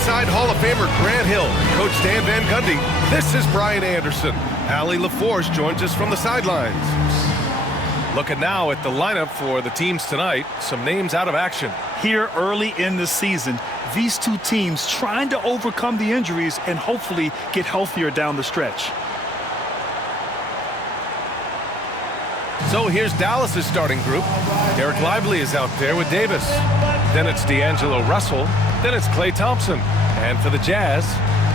Alongside Hall of Famer Grant Hill, Coach Dan Van Gundy, this is Brian Anderson. Allie LaForce joins us from the sidelines. Looking now at the lineup for the teams tonight, some names out of action. Here early in the season, these two teams trying to overcome the injuries and hopefully get healthier down the stretch. So here's Dallas's starting group. Derek Lively is out there with Davis. Then it's D'Angelo Russell. Then it's Klay Thompson. And for the Jazz,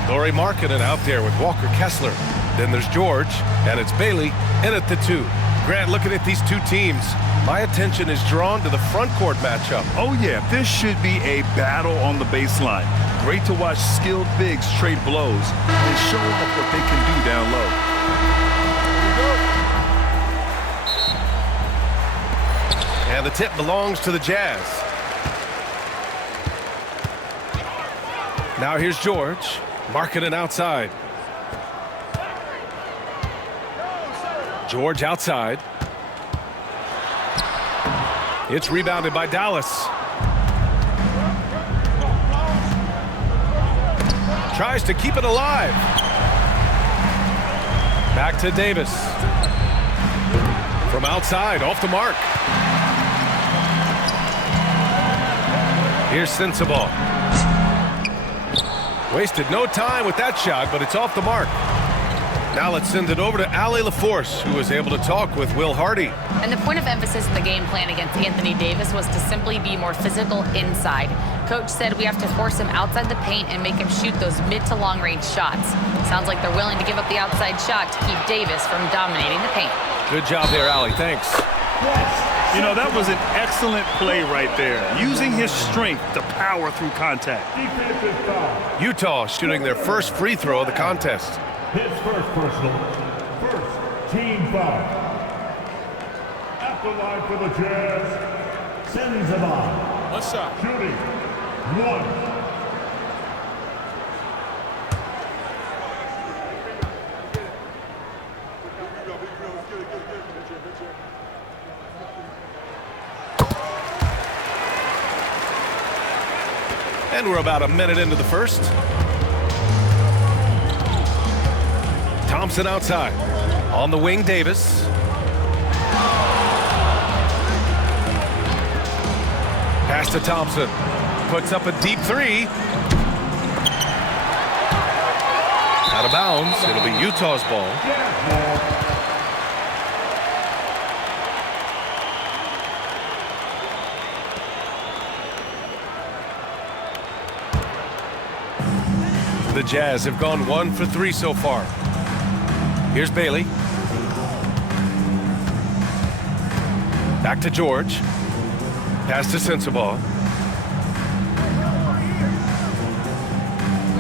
Lauri Markkanen out there with Walker Kessler. Then there's George, and it's Bailey in at the 2. Grant, looking at these two teams, my attention is drawn to the front court matchup. Oh yeah, this should be a battle on the baseline. Great to watch skilled bigs trade blows and show off what they can do down low. And the tip belongs to the Jazz. Now here's George. Markkanen outside. George outside. It's rebounded by Dallas. Tries to keep it alive. Back to Davis. From outside, off the mark. Here's Sensabaugh. Wasted no time with that shot, but it's off the mark. Now let's send it over to Allie LaForce, who was able to talk with Will Hardy. And the point of emphasis in the game plan against Anthony Davis was to simply be more physical inside. Coach said we have to force him outside the paint and make him shoot those mid to long range shots. Sounds like they're willing to give up the outside shot to keep Davis from dominating the paint. Good job there, Allie. Thanks. You know, that was an excellent play right there, using his strength to power through contact. Utah shooting their first free throw of the contest. His first personal, first team foul. At the line for the Jazz, Sensabaugh. One shot. Shooting, 1. And we're about a minute into the first. Thompson outside. On the wing, Davis. Pass to Thompson. Puts up a deep 3. Out of bounds. It'll be Utah's ball. The Jazz have gone 1 for 3 so far. Here's Bailey. Back to George. Pass to Sensabaugh.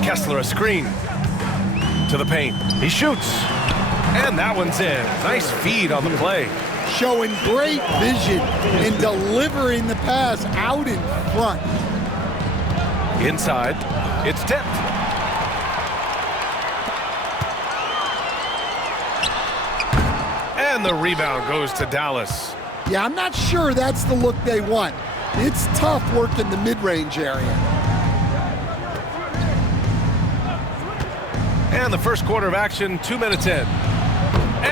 Kessler a screen. To the paint. He shoots. And that one's in. Nice feed on the play. Showing great vision in delivering the pass out in front. Inside. It's tipped. And the rebound goes to Dallas. Yeah, I'm not sure that's the look they want. It's tough work in the mid-range area. And the first quarter of action, 2 minutes in.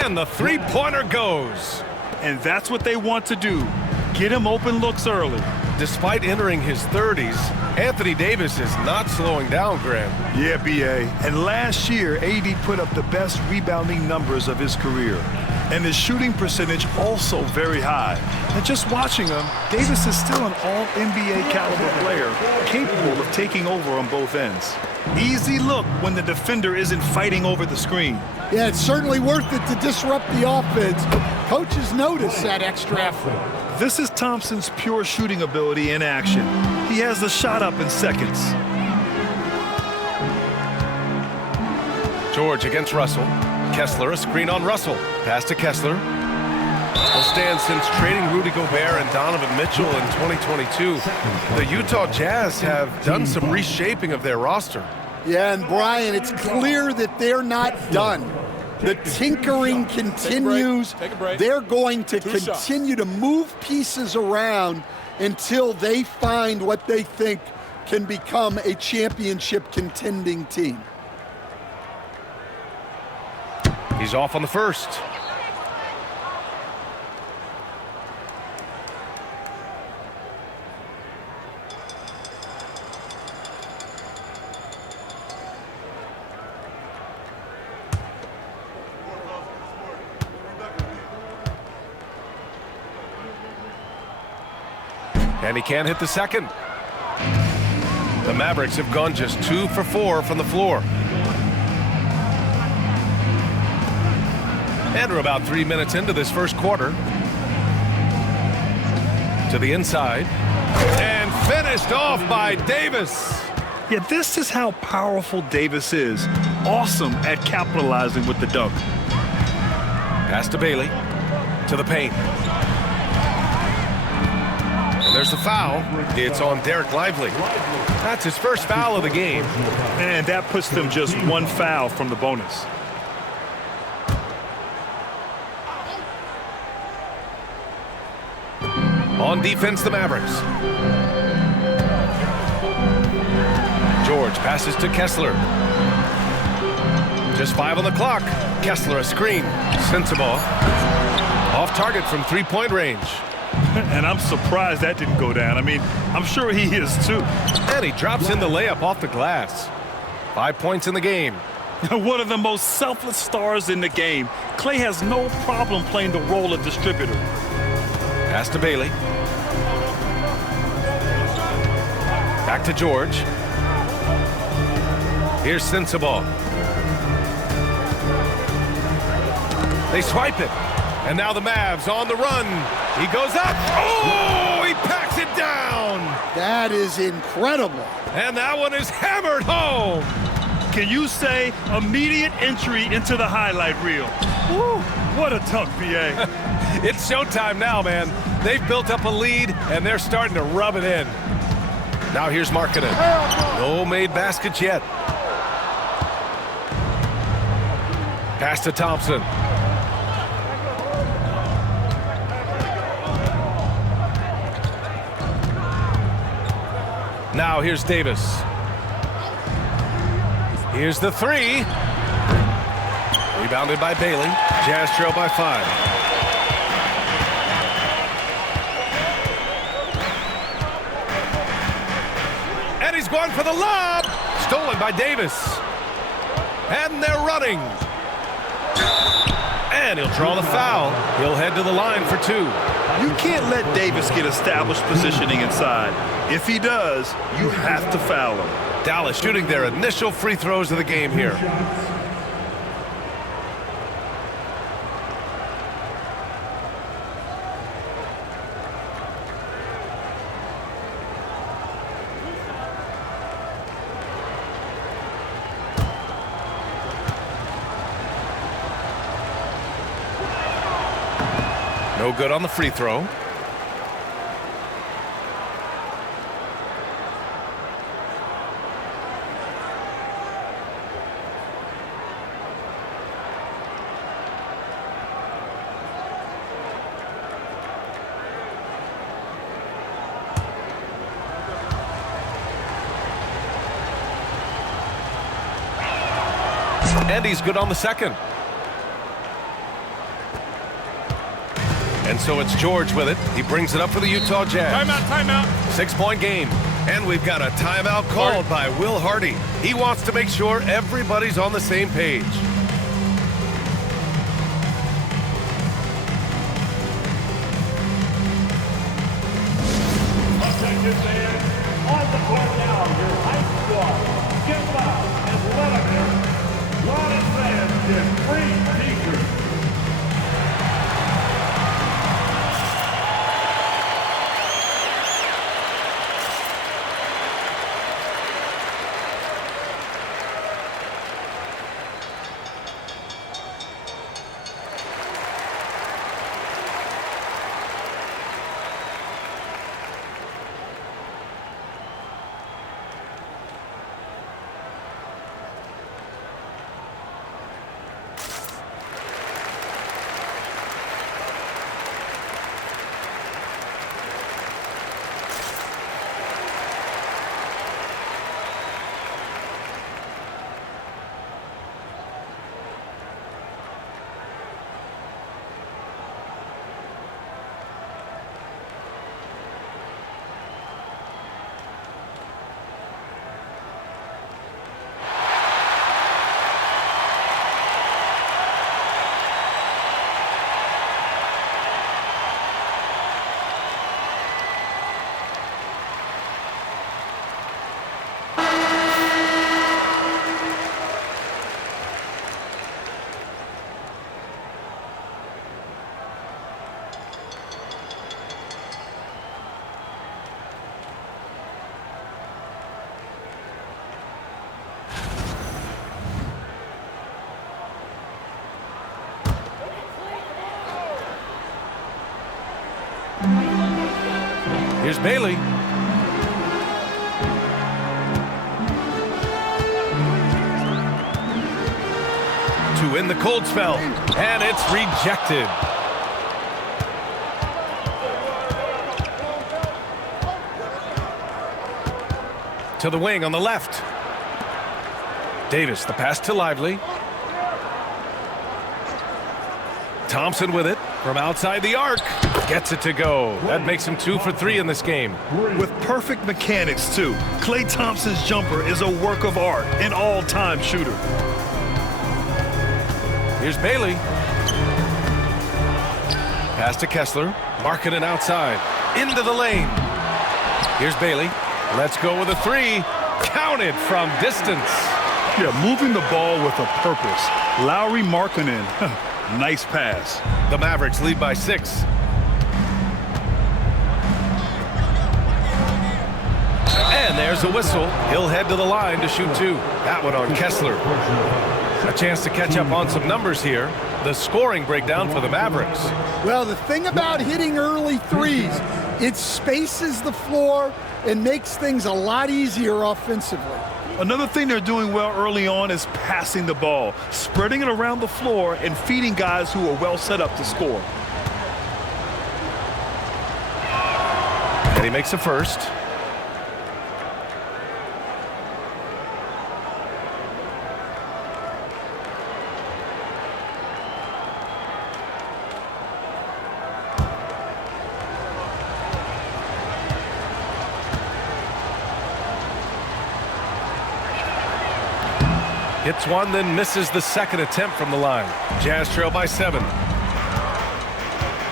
And the three-pointer goes. And that's what they want to do. Get him open looks early. Despite entering his 30s, Anthony Davis is not slowing down, Grant. Yeah, B.A. And last year, AD put up the best rebounding numbers of his career. And his shooting percentage also very high. And just watching him, Davis is still an all-NBA caliber player, capable of taking over on both ends. Easy look when the defender isn't fighting over the screen. Yeah, it's certainly worth it to disrupt the offense. Coaches notice that extra effort. This is Thompson's pure shooting ability in action. He has the shot up in seconds. George against Russell. Kessler, a screen on Russell. Pass to Kessler. Will stand since trading Rudy Gobert and Donovan Mitchell in 2022. The Utah Jazz have done some reshaping of their roster. Yeah, and Brian, it's clear that they're not done. The tinkering continues. Take a break. They're going to continue to move pieces around until they find what they think can become a championship contending team. He's off on the first. And he can't hit the second. The Mavericks have gone just 2 for 4 from the floor. And we're about 3 minutes into this first quarter. To the inside. And finished off by Davis. Yeah, this is how powerful Davis is. Awesome at capitalizing with the dunk. Pass to Bailey. To the paint. And there's the foul. It's on Derek Lively. That's his first foul of the game. And that puts them just 1 foul from the bonus. On defense, the Mavericks. George passes to Kessler. Just 5 on the clock. Kessler a screen. Sensible. Off target from 3-point range. And I'm surprised that didn't go down. I mean, I'm sure he is too. And he drops in the layup off the glass. 5 points in the game. One of the most selfless stars in the game. Klay has no problem playing the role of distributor. Pass to Bailey. Back to George. Here's Sensible. They swipe it. And now the Mavs on the run. He goes up. Oh, he packs it down. That is incredible. And that one is hammered home. Can you say immediate entry into the highlight reel? Woo, what a dunk, BA. It's showtime now, man. They've built up a lead, and they're starting to rub it in. Now here's Markkanen. No made baskets yet. Pass to Thompson. Now here's Davis. Here's the 3. Rebounded by Bailey. Jazz trail by 5. And he's going for the lob. Stolen by Davis. And they're running. And he'll draw the foul. He'll head to the line for 2. You can't let Davis get established positioning inside. If he does, you have to foul him. Dallas shooting their initial free throws of the game here. No good on the free throw. And he's good on the second. And so it's George with it. He brings it up for the Utah Jazz. Timeout. 6-point game. And we've got a timeout called by Will Hardy. He wants to make sure everybody's on the same page. Attention fans, on the court now, your high squad. Get loud and let them hear it. Ron fans get free t-shirts. Here's Bailey. To win the cold spell, and it's rejected. To the wing on the left. Davis, the pass to Lively. Thompson with it from outside the arc. Gets it to go. That makes him 2 for 3 in this game. With perfect mechanics, too. Klay Thompson's jumper is a work of art, an all-time shooter. Here's Bailey. Pass to Kessler. Marking it outside. Into the lane. Here's Bailey. Let's go with a 3. Counted from distance. Yeah, moving the ball with a purpose. Lowry Markkanen. Nice pass. The Mavericks lead by 6. And there's a whistle. He'll head to the line to shoot 2. That one on Kessler. A chance to catch up on some numbers here. The scoring breakdown for the Mavericks. Well, the thing about hitting early threes, it spaces the floor and makes things a lot easier offensively. Another thing they're doing well early on is passing the ball, spreading it around the floor and feeding guys who are well set up to score. And he makes a first. Hits one, then misses the second attempt from the line. Jazz trail by 7.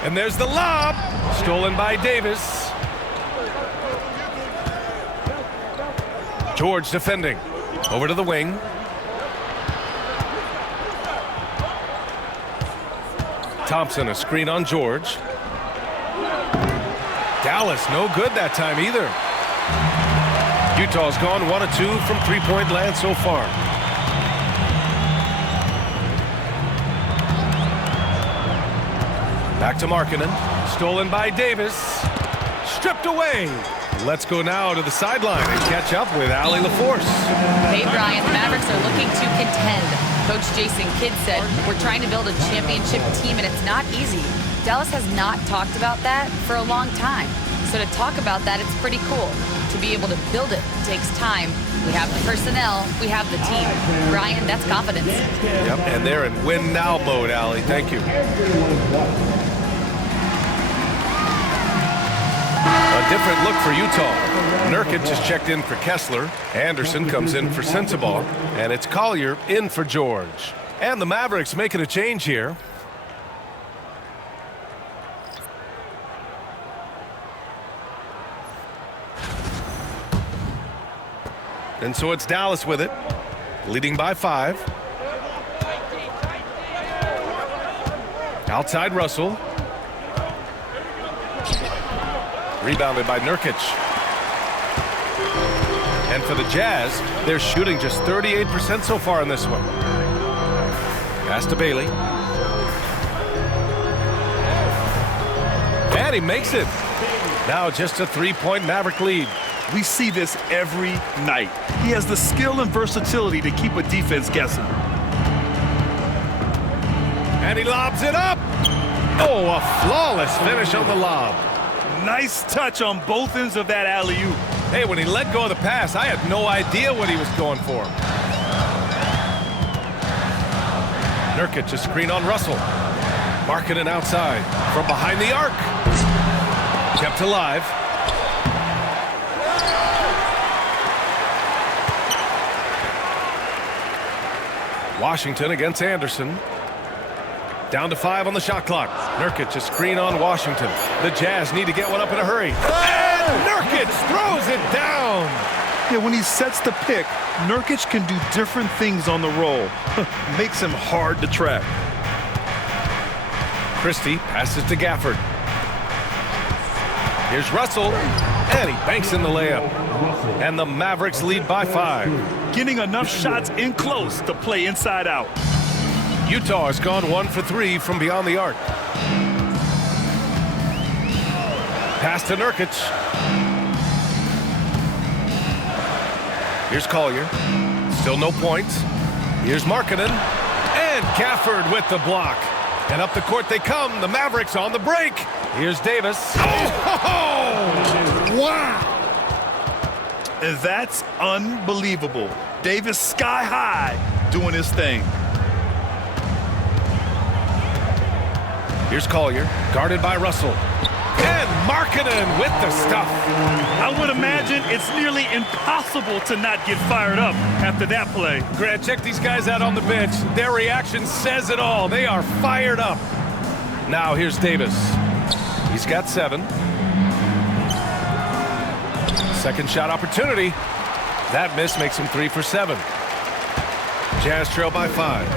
And there's the lob. Stolen by Davis. George defending. Over to the wing. Thompson, a screen on George. Dallas, no good that time either. Utah's gone 1 of 2 from three-point land so far. Back to Markkanen. Stolen by Davis. Stripped away. Let's go now to the sideline and catch up with Allie LaForce. Hey, Brian, the Mavericks are looking to contend. Coach Jason Kidd said, we're trying to build a championship team, and it's not easy. Dallas has not talked about that for a long time. So to talk about that, it's pretty cool. To be able to build it takes time. We have the personnel, we have the team. Brian, that's confidence. Yep, and they're in win now mode, Allie. Thank you. A different look for Utah. Nurkic has checked in for Kessler. Anderson comes in for Sensabaugh. And it's Collier in for George. And the Mavericks making a change here. And so it's Dallas with it, leading by 5. Outside Russell. Rebounded by Nurkic. And for the Jazz, they're shooting just 38% so far in this one. Pass to Bailey. And he makes it. Now just a 3-point Maverick lead. We see this every night. He has the skill and versatility to keep a defense guessing. And he lobs it up. Oh, a flawless finish on the lob. Nice touch on both ends of that alley-oop. Hey, when he let go of the pass, I had no idea what he was going for. Nurkic, a screen on Russell. Markkanen outside. From behind the arc. Kept alive. Washington against Anderson. Down to 5 on the shot clock. Nurkic, a screen on Washington. The Jazz need to get one up in a hurry. And Nurkic throws it down. Yeah, when he sets the pick, Nurkic can do different things on the roll. Makes him hard to track. Christie passes to Gafford. Here's Russell. And he banks in the layup. And the Mavericks lead by 5. Getting enough shots in close to play inside out. Utah has gone 1 for 3 from beyond the arc. Pass to Nurkic. Here's Collier. Still no points. Here's Markkanen. And Gafford with the block. And up the court they come. The Mavericks on the break. Here's Davis. Oh! Wow! And that's unbelievable. Davis sky high doing his thing. Here's Collier, guarded by Russell. And Markkanen with the stuff. I would imagine it's nearly impossible to not get fired up after that play. Grant, check these guys out on the bench. Their reaction says it all. They are fired up. Now here's Davis. He's got 7. Second shot opportunity. That miss makes him 3 for 7. Jazz trail by 5.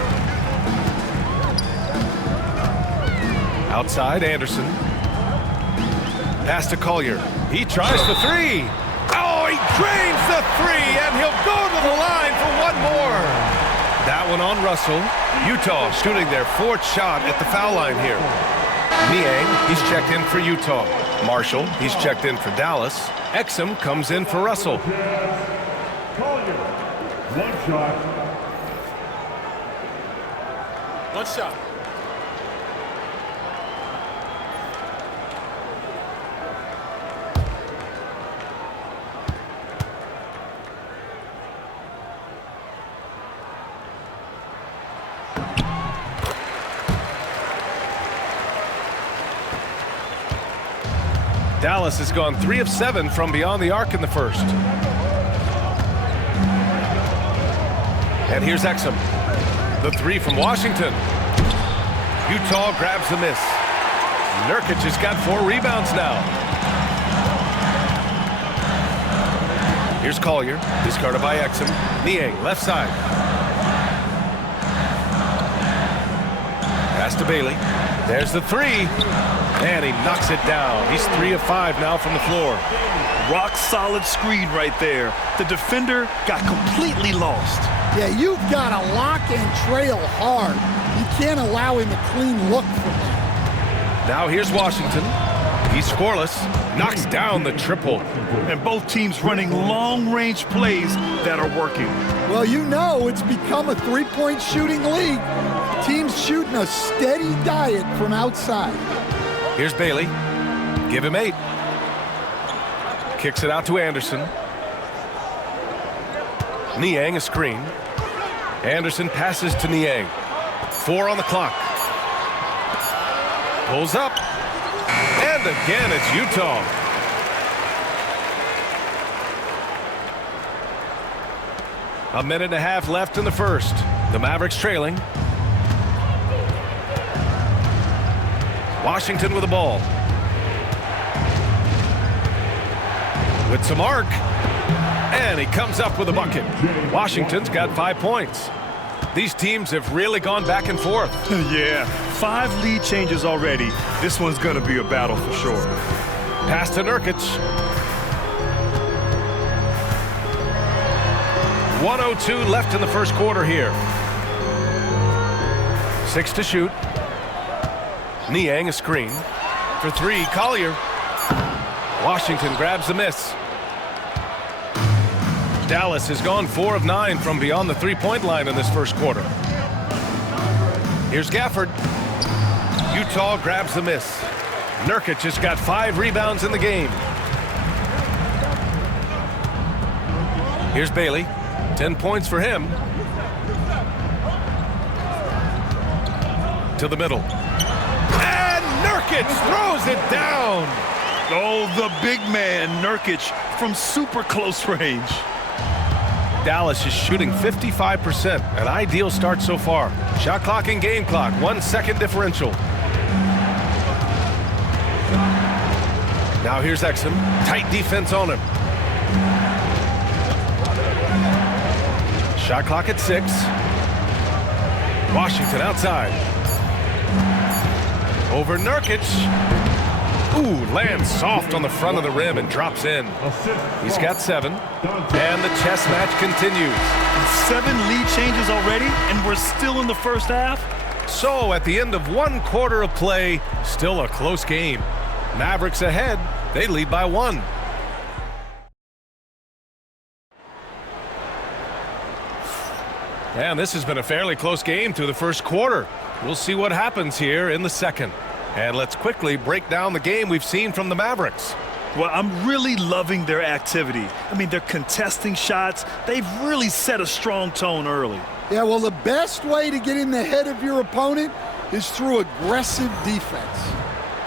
Outside, Anderson. Pass to Collier. He tries the 3. Oh, he drains the 3, and he'll go to the line for one more. That one on Russell. Utah shooting their 4th shot at the foul line here. Niang, he's checked in for Utah. Marshall, he's checked in for Dallas. Exum comes in for Russell. Collier, 1 shot. 1 shot. Dallas has gone 3 of 7 from beyond the arc in the first. And here's Exum. The 3 from Washington. Utah grabs the miss. Nurkic has got 4 rebounds now. Here's Collier. He's guarded by Exum. Niang, left side. Pass to Bailey. There's the 3. And he knocks it down. He's 3 of 5 now from the floor. Rock solid screen right there. The defender got completely lost. Yeah, you've got to lock and trail hard. You can't allow him a clean look from that. Now here's Washington. He's scoreless. Knocks down the triple. And both teams running long-range plays that are working. Well, you know it's become a three-point shooting league. Teams shooting a steady diet from outside. Here's Bailey. Give him 8. Kicks it out to Anderson. Niang a screen. Anderson passes to Niang. 4 on the clock. Pulls up. And again, it's Utah. A minute and a half left in the first. The Mavericks trailing. Washington with the ball. With some arc. And he comes up with a bucket. Washington's got 5 points. These teams have really gone back and forth. Yeah, 5 lead changes already. This one's going to be a battle for sure. Pass to Nurkic. 1:02 left in the first quarter here. 6 to shoot. Niang a screen. For 3, Collier. Washington grabs the miss. Dallas has gone 4 of 9 from beyond the 3-point line in this first quarter. Here's Gafford. Utah grabs the miss. Nurkic has got 5 rebounds in the game. Here's Bailey. 10 points for him. To the middle. And Nurkic throws it down. Oh, the big man, Nurkic, from super close range. Dallas is shooting 55%, an ideal start so far. Shot clock and game clock, 1 second differential. Now here's Exum, tight defense on him. Shot clock at 6. Washington outside. Over Nurkic. Ooh, lands soft on the front of the rim and drops in. He's got 7. And the chess match continues. 7 lead changes already, and we're still in the first half. So at the end of 1 quarter of play, still a close game. Mavericks ahead. They lead by 1. And this has been a fairly close game through the first quarter. We'll see what happens here in the second. And let's quickly break down the game we've seen from the Mavericks. Well, I'm really loving their activity. I mean, they're contesting shots. They've really set a strong tone early. Yeah, well, the best way to get in the head of your opponent is through aggressive defense.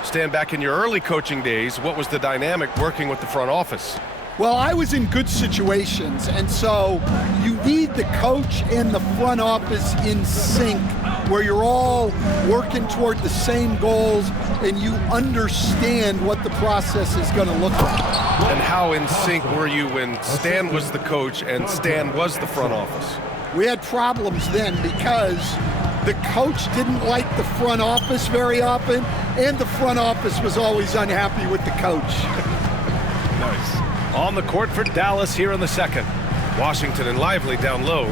Stand back in your early coaching days, what was the dynamic working with the front office? Well, I was in good situations, and so you need the coach and the front office in sync, where you're all working toward the same goals and you understand what the process is going to look like. And how in sync were you when Stan was the coach and Stan was the front office? We had problems then because the coach didn't like the front office very often, and the front office was always unhappy with the coach. Nice. On the court for Dallas here in the second. Washington and Lively down low.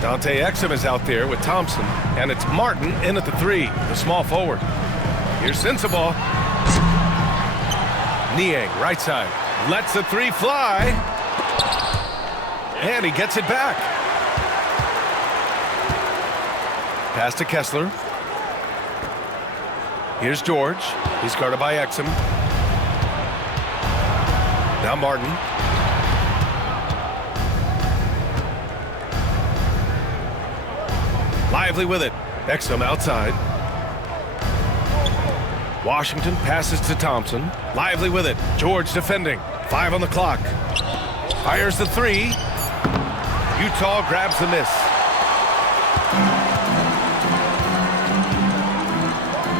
Dante Exum is out there with Thompson, and it's Martin in at the three, the small forward. Here's Sensabaugh. Niang, right side, lets the three fly, and he gets it back. Pass to Kessler. Here's George. He's guarded by Exum. Now Martin. Lively with it. Exum outside. Washington passes to Thompson. Lively with it. George defending. 5 on the clock. Fires the three. Utah grabs the miss.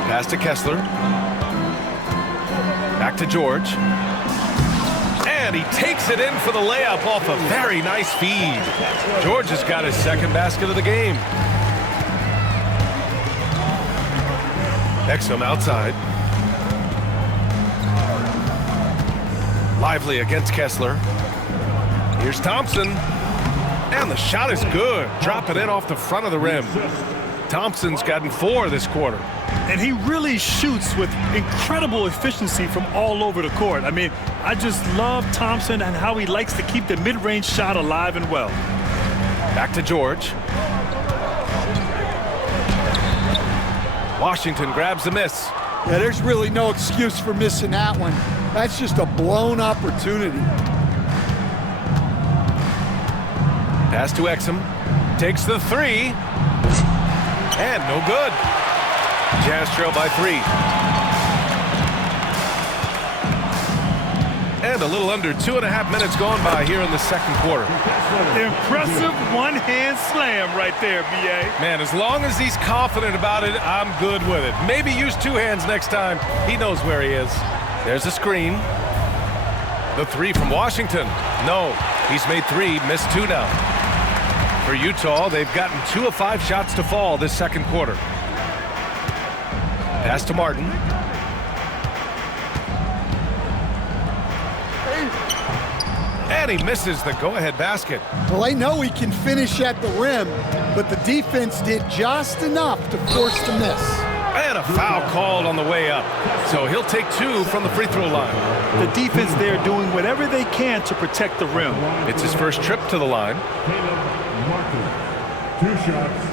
Pass to Kessler. Back to George. And he takes it in for the layup off a very nice feed. George has got his second basket of the game. Exum outside. Lively against Kessler. Here's Thompson. And the shot is good. Drop it in off the front of the rim. Thompson's gotten 4 this quarter. And he really shoots with incredible efficiency from all over the court. I mean, I just love Thompson and how he likes to keep the mid-range shot alive and well. Back to George. Washington grabs the miss. Yeah, there's really no excuse for missing that one. That's just a blown opportunity. Pass to Exum. Takes the three. And no good. Jazz trail by 3. And a little under 2.5 minutes gone by here in the second quarter. Impressive one-hand slam right there, B.A. Man, as long as he's confident about it, I'm good with it. Maybe use 2 hands next time. He knows where he is. There's a screen. The three from Washington. No, he's made 3, missed 2 now. For Utah, they've gotten 2 of 5 shots to fall this second quarter. Pass to Martin. And he misses the go-ahead basket. Well, they know he can finish at the rim, but the defense did just enough to force the miss. And a foul called on the way up. So he'll take 2 from the free throw line. The defense there doing whatever they can to protect the rim. It's his first trip to the line. Martin, 2 shots.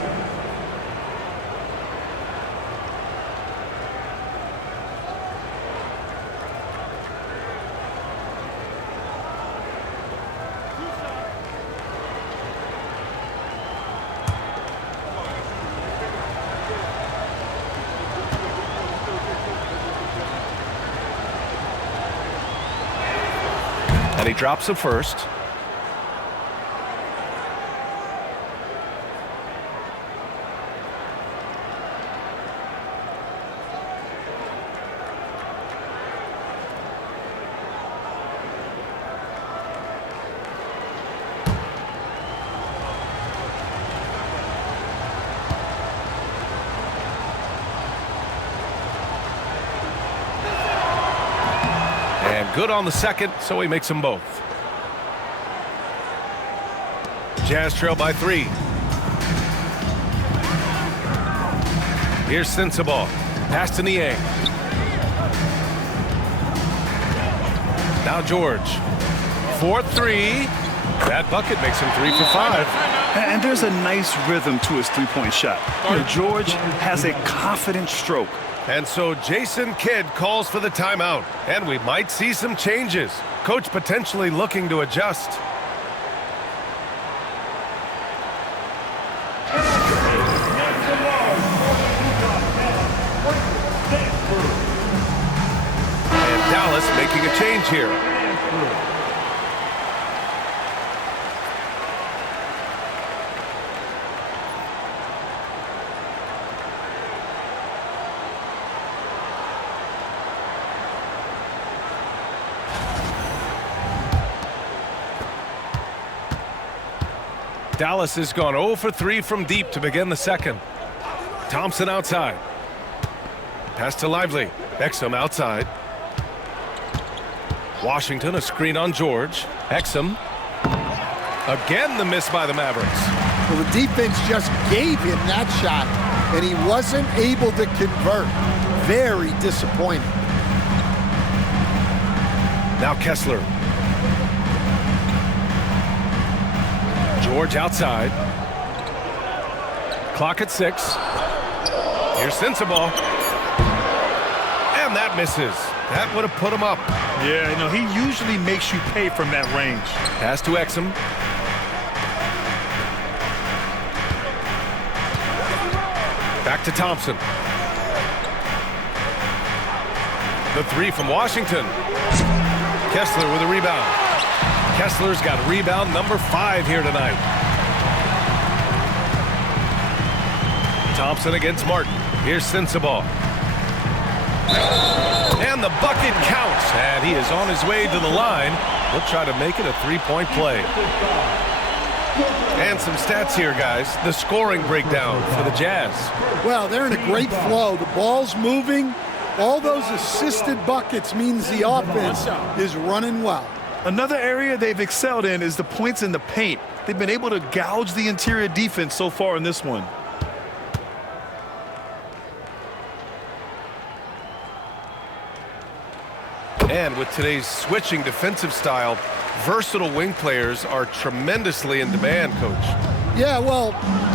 And he drops the first. Good on the second, so he makes them both. Jazz trail by 3. Here's Sensabaugh. Pass to Niang. Now George. 4-3. That bucket makes him 3 for 5. And there's a nice rhythm to his three-point shot. George has a confident stroke. And so Jason Kidd calls for the timeout, and we might see some changes. Coach potentially looking to adjust. And Dallas making a change here. Dallas has gone 0 for 3 from deep to begin the second. Thompson outside. Pass to Lively. Exum outside. Washington, a screen on George. Exum. Again, the miss by the Mavericks. Well, the defense just gave him that shot, and he wasn't able to convert. Very disappointing. Now Kessler. George outside. Clock at 6. Here's Sensabaugh. And that misses. That would have put him up. Yeah, he usually makes you pay from that range. Pass to Exum. Back to Thompson. The three from Washington. Kessler with a rebound. Kessler's got rebound number 5 here tonight. Thompson against Martin. Here's Sensabaugh. And the bucket counts. And he is on his way to the line. He'll try to make it a 3-point play. And some stats here, guys. The scoring breakdown for the Jazz. Well, they're in a great flow. The ball's moving. All those assisted buckets means the offense is running well. Another area they've excelled in is the points in the paint. They've been able to gouge the interior defense so far in this one. And with today's switching defensive style, versatile wing players are tremendously in demand, Coach. Yeah, well,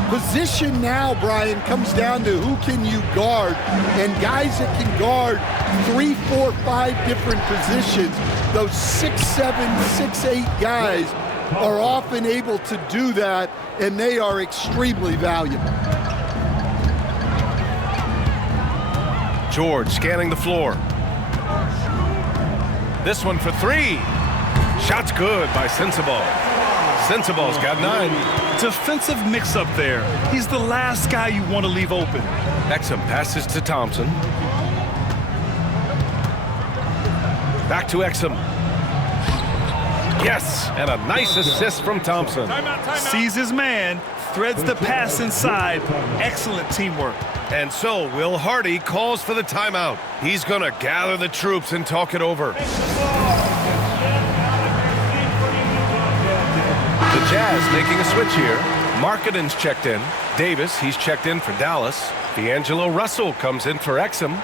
position now, Brian, comes down to who can you guard, and guys that can guard 3, 4, 5 different positions. Those 6'7", 6'8" guys are often able to do that, and they are extremely valuable. George scanning the floor. This one for 3. Shot's good by Sensabaugh. Sensabaugh's got 9. Defensive mix-up there. He's the last guy you want to leave open. Exum passes to Thompson. Back to Exum. Yes, and a nice assist from Thompson. Sees his man, threads the pass inside. Excellent teamwork. And so Will Hardy calls for the timeout. He's going to gather the troops and talk it over. The Jazz making a switch here. Markkanen's checked in. Davis, he's checked in for Dallas. D'Angelo Russell comes in for Exum.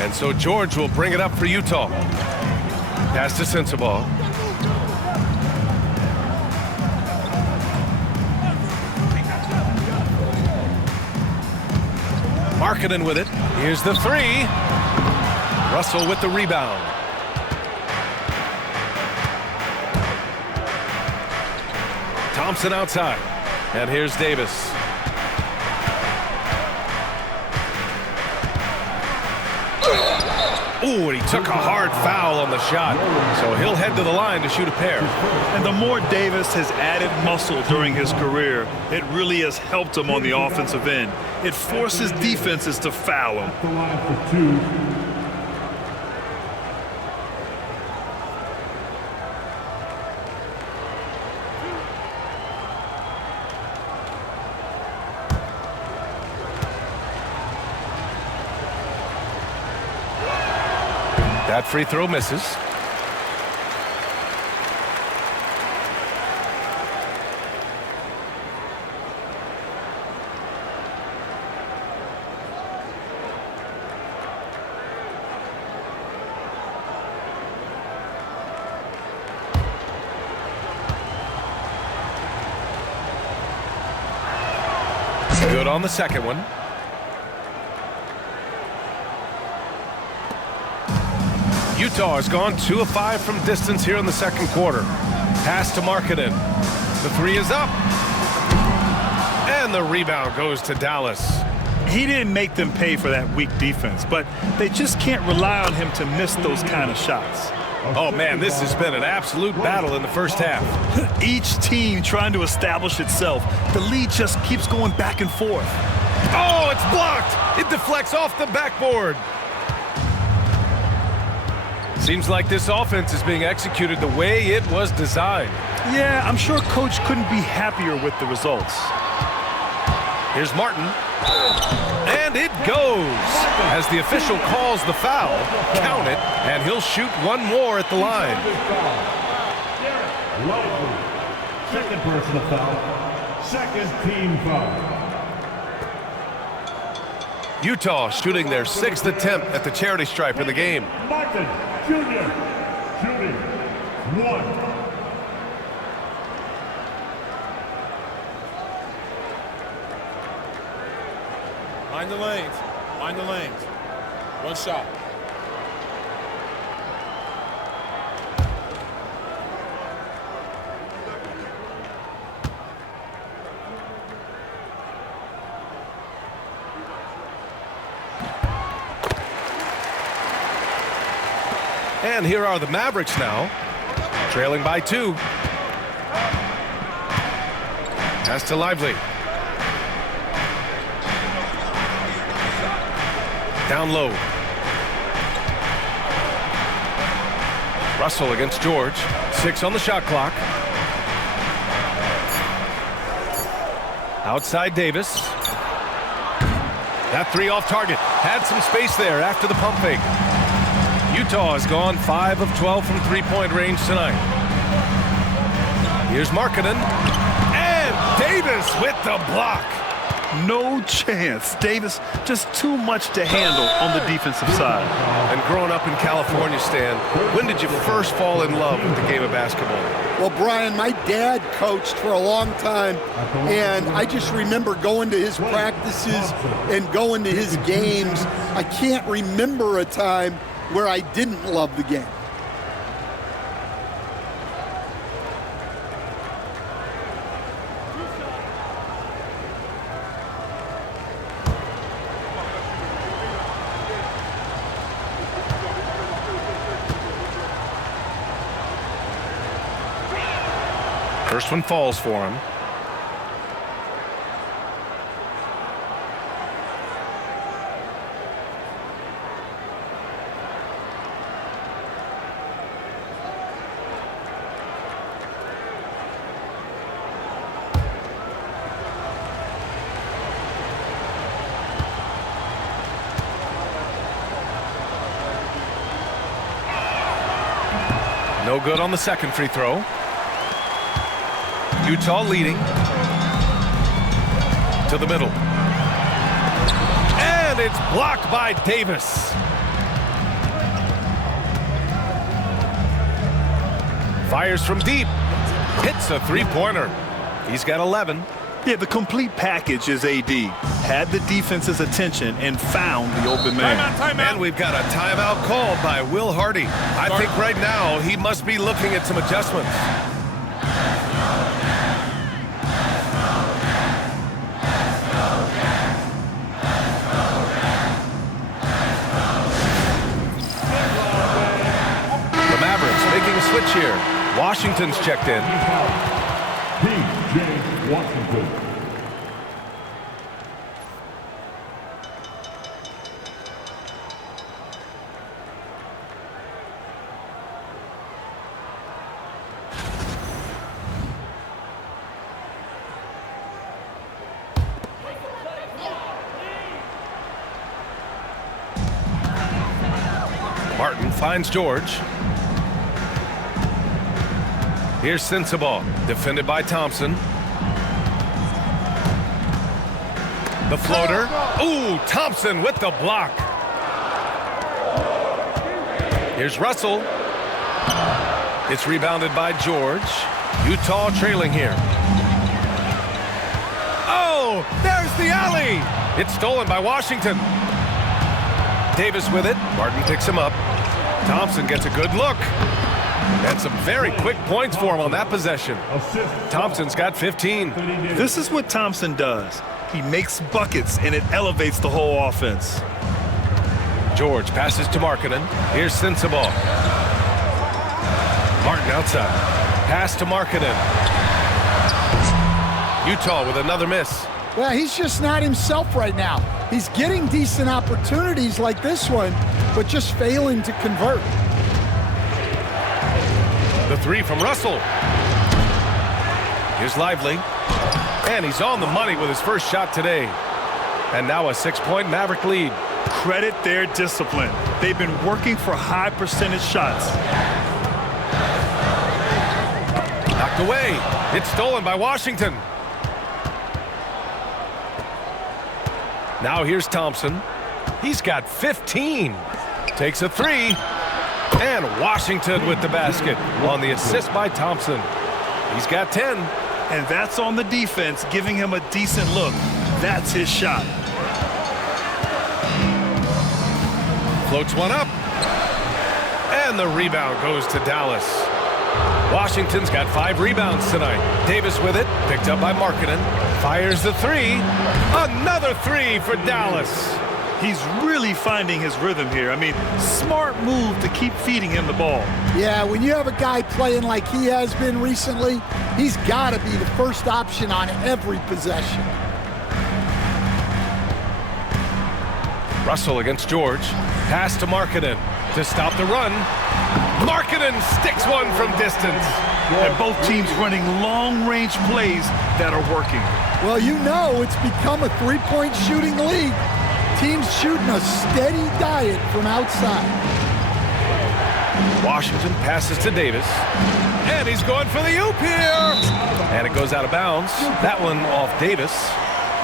And so George will bring it up for Utah. Pass to Sensabaugh. Markkanen with it. Here's the 3. Russell with the rebound. Thompson outside. And here's Davis. Ooh, and he took a hard foul on the shot. So he'll head to the line to shoot a pair. And the more Davis has added muscle during his career, it really has helped him on the offensive end. It forces defenses to foul him. The line for 2. That free throw misses. Good on the second one. Utah has gone 2 of 5 from distance here in the second quarter. Pass to Markkanen. The three is up. And the rebound goes to Dallas. He didn't make them pay for that weak defense, but they just can't rely on him to miss those kind of shots. Oh, man, this has been an absolute battle in the first half. Each team trying to establish itself. The lead just keeps going back and forth. Oh, it's blocked. It deflects off the backboard. Seems like this offense is being executed the way it was designed. Yeah, I'm sure Coach couldn't be happier with the results. Here's Martin. And it goes. As the official calls the foul, count it, and he'll shoot one more at the line. Second personal foul. Second team foul. Utah shooting their 6th attempt at the charity stripe in the game. Martin Jr. shooting 1. Mind the lanes. Mind the lanes. One shot. And here are the Mavericks now, trailing by 2. Pass to Lively. Down low. Russell against George. 6 on the shot clock. Outside Davis. That three off target. Had some space there after the pump fake. Utah has gone 5 of 12 from three-point range tonight. Here's Markkanen. And Davis with the block. No chance. Davis just too much to handle on the defensive side. And growing up in California, Stan, when did you first fall in love with the game of basketball? Well, Brian, my dad coached for a long time, and I just remember going to his practices and going to his games. I can't remember a time where I didn't love the game. First one falls for him. No good on the second free throw. Utah leading to the middle. And it's blocked by Davis. Fires from deep. Hits a three-pointer. He's got 11. Yeah, the complete package is AD. Had the defense's attention and found the open man. Timeout. And we've got a timeout called by Will Hardy. I think right now he must be looking at some adjustments. The Mavericks making a switch here. Washington's checked in. P.J. Washington. Martin finds George. Here's Sensabaugh, defended by Thompson. The floater. Ooh, Thompson with the block. Here's Russell. It's rebounded by George. Utah trailing here. Oh, there's the alley. It's stolen by Washington. Davis with it. Martin picks him up. Thompson gets a good look. And some very quick points for him on that possession. Thompson's got 15. This is what Thompson does. He makes buckets, and it elevates the whole offense. George passes to Markkanen. Here's Sensabaugh. Martin outside. Pass to Markkanen. Utah with another miss. Well, he's just not himself right now. He's getting decent opportunities like this one, but just failing to convert. The three from Russell. Here's Lively. And he's on the money with his first shot today. And now a 6-point Maverick lead. Credit their discipline. They've been working for high percentage shots. Knocked away. It's stolen by Washington. Now here's Thompson. He's got 15. Takes a three. And Washington with the basket on the assist by Thompson. He's got 10. And that's on the defense, giving him a decent look. That's his shot. Floats one up. And the rebound goes to Dallas. Washington's got 5 rebounds tonight. Davis with it, picked up by Markkanen. Fires the three. Another three for Dallas. He's really finding his rhythm here. I mean, smart move to keep feeding him the ball. Yeah, when you have a guy playing like he has been recently, he's got to be the first option on every possession. Russell against George. Pass to Markkanen to stop the run. Markkanen sticks one from distance. And both teams running long-range plays that are working. Well, you know it's become a three-point shooting league. Teams shooting a steady diet from outside. Washington passes to Davis. And he's going for the oop here. And it goes out of bounds. That one off Davis.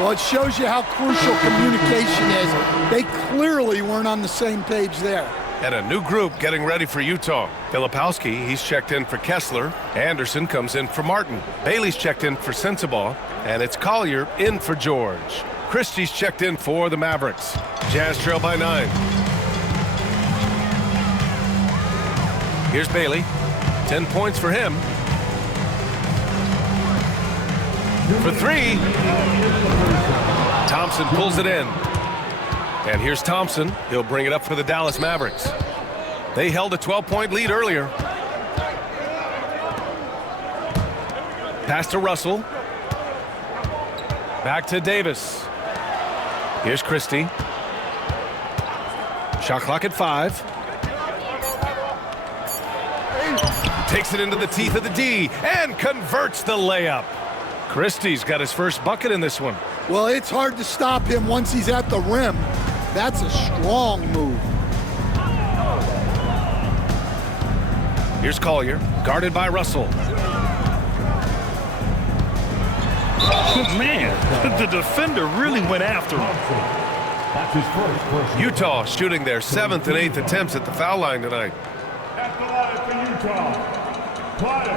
Well, it shows you how crucial communication is. They clearly weren't on the same page there. And a new group getting ready for Utah. Filipowski, he's checked in for Kessler. Anderson comes in for Martin. Bailey's checked in for Sensabaugh. And it's Collier in for George. Christie's checked in for the Mavericks. Jazz trail by 9. Here's Bailey. 10 points for him. For 3. Thompson pulls it in. And here's Thompson. He'll bring it up for the Dallas Mavericks. They held a 12-point lead earlier. Pass to Russell. Back to Davis. Here's Christie. Shot clock at 5. Takes it into the teeth of the D and converts the layup. Christie's got his first bucket in this one. Well, it's hard to stop him once he's at the rim. That's a strong move. Here's Collier, guarded by Russell. Man, the defender really went after him. Utah shooting their 7th and 8th attempts at the foul line tonight. At the line for Utah, Clyde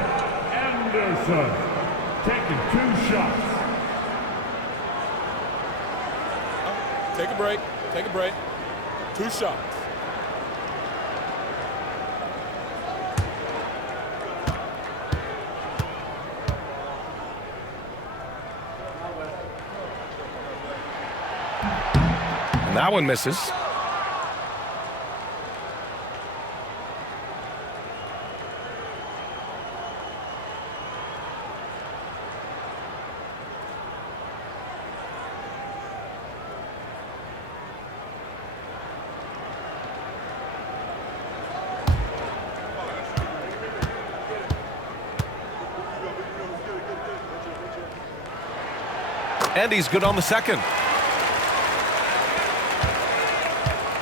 Anderson taking 2 shots. Take a break. Take a break. 2 shots. And that one misses. And he's good on the second.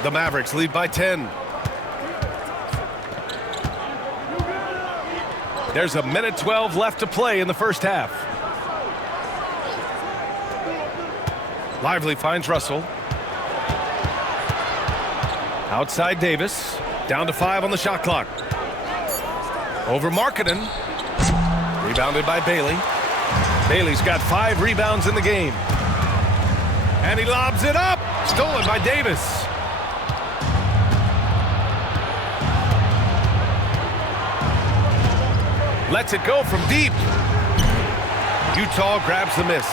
The Mavericks lead by 10. There's a minute 12 left to play in the first half. Lively finds Russell. Outside Davis. Down to 5 on the shot clock. Over Markkanen. Rebounded by Bailey. Bailey's got 5 rebounds in the game. And he lobs it up. Stolen by Davis. Lets it go from deep. Utah grabs the miss.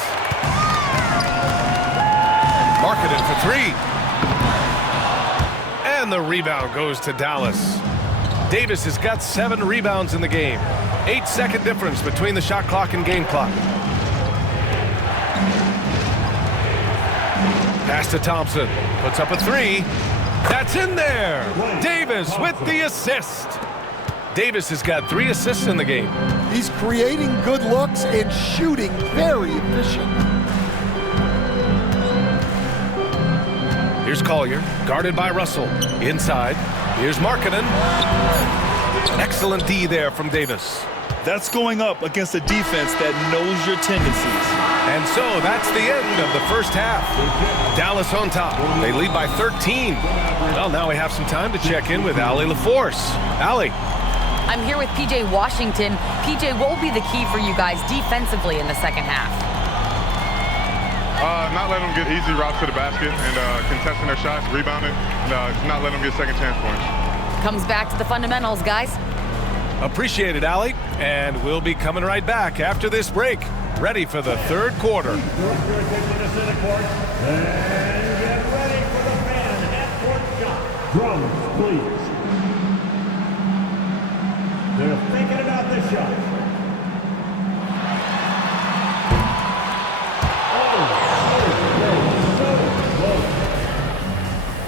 Marketed for 3. And the rebound goes to Dallas. Davis has got 7 rebounds in the game. 8-second difference between the shot clock and game clock. Pass to Thompson. Puts up a 3. That's in there. Davis with the assist. Davis has got 3 assists in the game. He's creating good looks and shooting very efficient. Here's Collier, guarded by Russell. Inside, here's Markkanen. Excellent D there from Davis. That's going up against a defense that knows your tendencies. And so that's the end of the first half. Dallas on top. They lead by 13. Well, now we have some time to check in with Allie LaForce. Allie. I'm here with PJ Washington. PJ, what will be the key for you guys defensively in the second half? Not letting them get easy routes to the basket and contesting their shots, rebounding, and not letting them get second chance points. Comes back to the fundamentals, guys. Appreciate it, Allie. And we'll be coming right back after this break. Ready for the third quarter. And get ready for the fan half-court shot. Drums, please. They're thinking about this shot.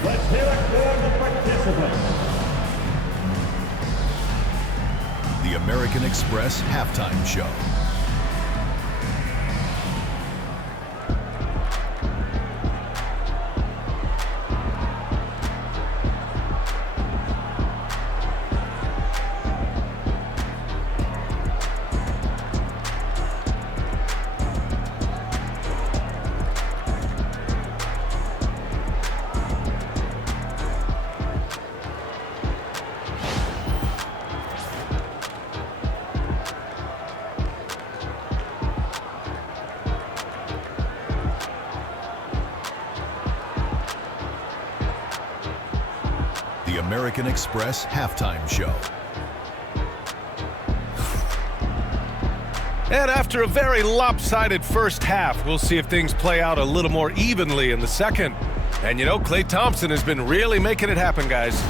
Let's hear it for the participants. The American Express Halftime Show. The American Express Halftime Show. And after a very lopsided first half, we'll see if things play out a little more evenly in the second. And you know, Klay Thompson has been really making it happen, guys.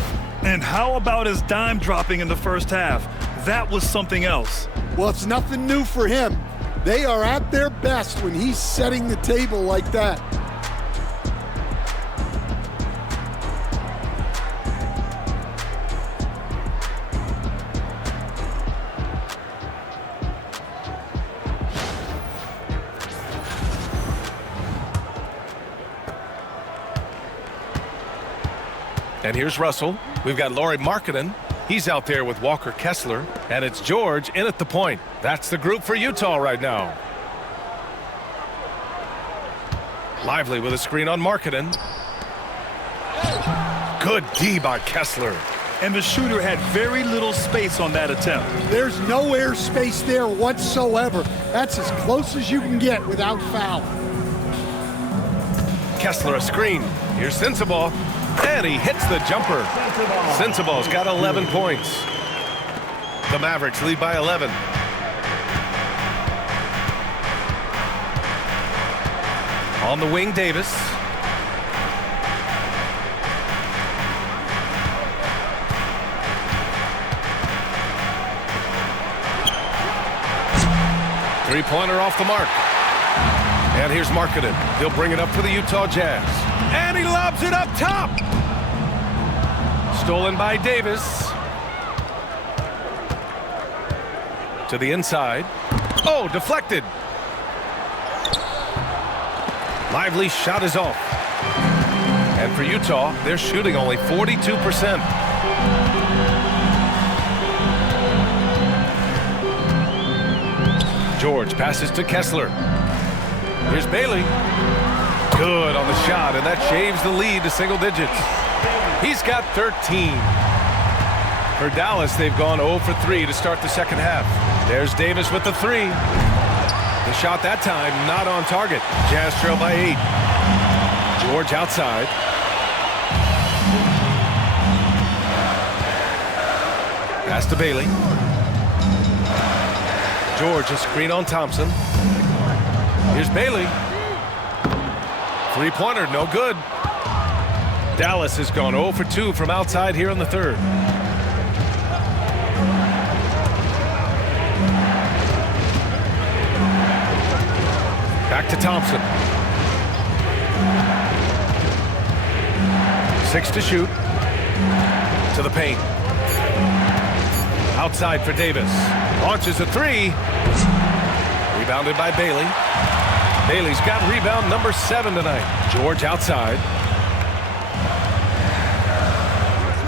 And how about his dime dropping in the first half? That was something else. Well, it's nothing new for him. They are at their best when he's setting the table like that. And here's Russell. We've got Lauri Markkanen. He's out there with Walker Kessler. And it's George in at the point. That's the group for Utah right now. Lively with a screen on Markkanen. Good D by Kessler. And the shooter had very little space on that attempt. There's no air space there whatsoever. That's as close as you can get without foul. Kessler a screen. Here's Sensabaugh. And he hits the jumper. Sensabaugh's got 11 points. The Mavericks lead by 11. On the wing, Davis. Three-pointer off the mark. And here's Markkanen. He'll bring it up for the Utah Jazz. And he lobs it up top. Stolen by Davis. To the inside. Oh, deflected. Lively shot is off. And for Utah, they're shooting only 42%. George passes to Kessler. Here's Bailey. Good on the shot, and that shaves the lead to single digits. He's got 13. For Dallas, they've gone 0 for 3 to start the second half. There's Davis with the 3. The The shot that time not on target. Jazz trail by 8. George outside. Pass to Bailey. George a screen on Thompson. Here's Bailey. Three-pointer, no good. Dallas has gone 0 for 2 from outside here in the third. Back to Thompson. 6 to shoot. To the paint. Outside for Davis. Launches a 3. Rebounded by Bailey. Bailey's got rebound number 7 tonight. George outside.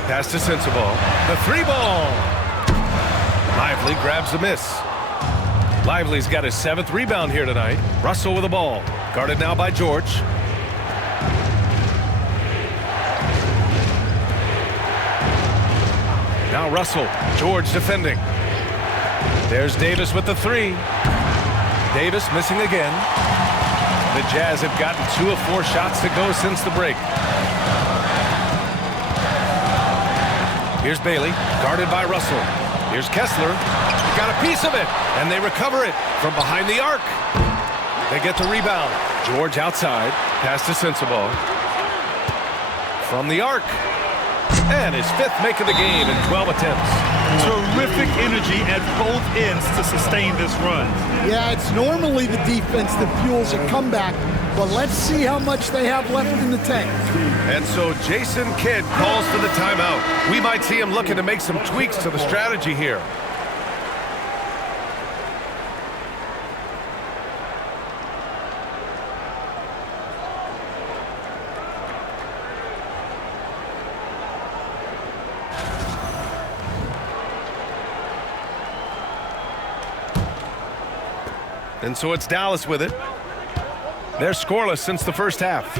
Pass to Sensabaugh. The 3-ball. Lively grabs the miss. Lively's got his 7th rebound here tonight. Russell with the ball. Guarded now by George. Now Russell. George defending. There's Davis with the 3. Davis missing again. The Jazz have gotten 2 of 4 shots to go since the break. Here's Bailey, guarded by Russell. Here's Kessler. Got a piece of it, and they recover it from behind the arc. They get the rebound. George outside. Pass to Sensabaugh. From the arc. And his 5th make of the game in 12 attempts. Terrific energy at both ends to sustain this run. Yeah, it's normally the defense that fuels a comeback, but let's see how much they have left in the tank. And so Jason Kidd calls for the timeout. We might see him looking to make some tweaks to the strategy here. And so it's Dallas with it. They're scoreless since the first half.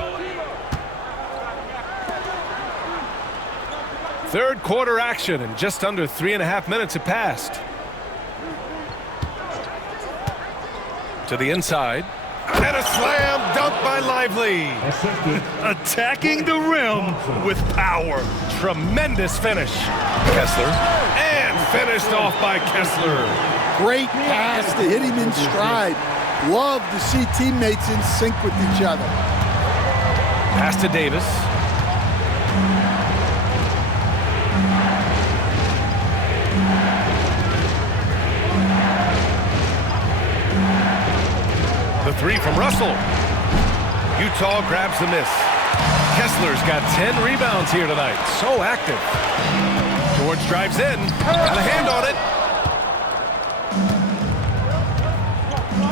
Third quarter action, and just under 3.5 minutes have passed. To the inside. And a slam dunk by Lively. Attacking the rim with power. Tremendous finish. Kessler. And finished off by Kessler. Great pass to hit him in stride. Love to see teammates in sync with each other. Pass to Davis. The 3 from Russell. Utah grabs the miss. Kessler's got 10 rebounds here tonight. So active. George drives in. Got a hand on it.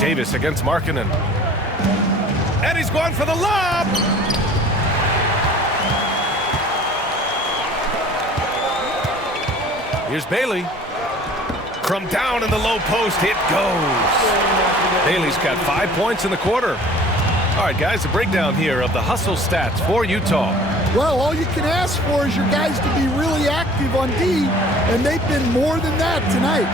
Davis against Markkanen. And he's going for the lob. Here's Bailey. From down in the low post, it goes. Bailey's got 5 points in the quarter. All right, guys, a breakdown here of the hustle stats for Utah. Well, all you can ask for is your guys to be really active on D, and they've been more than that tonight.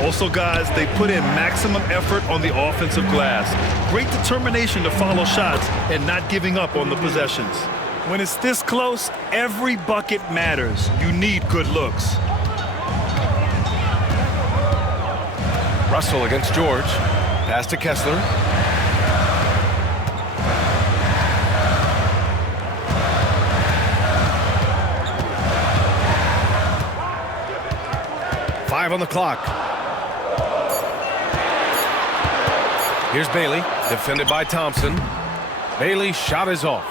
Also, guys, they put in maximum effort on the offensive glass. Great determination to follow shots and not giving up on the possessions. When it's this close, every bucket matters. You need good looks. Russell against George. Pass to Kessler. Five on the clock. Here's Bailey, defended by Thompson. Bailey's shot is off.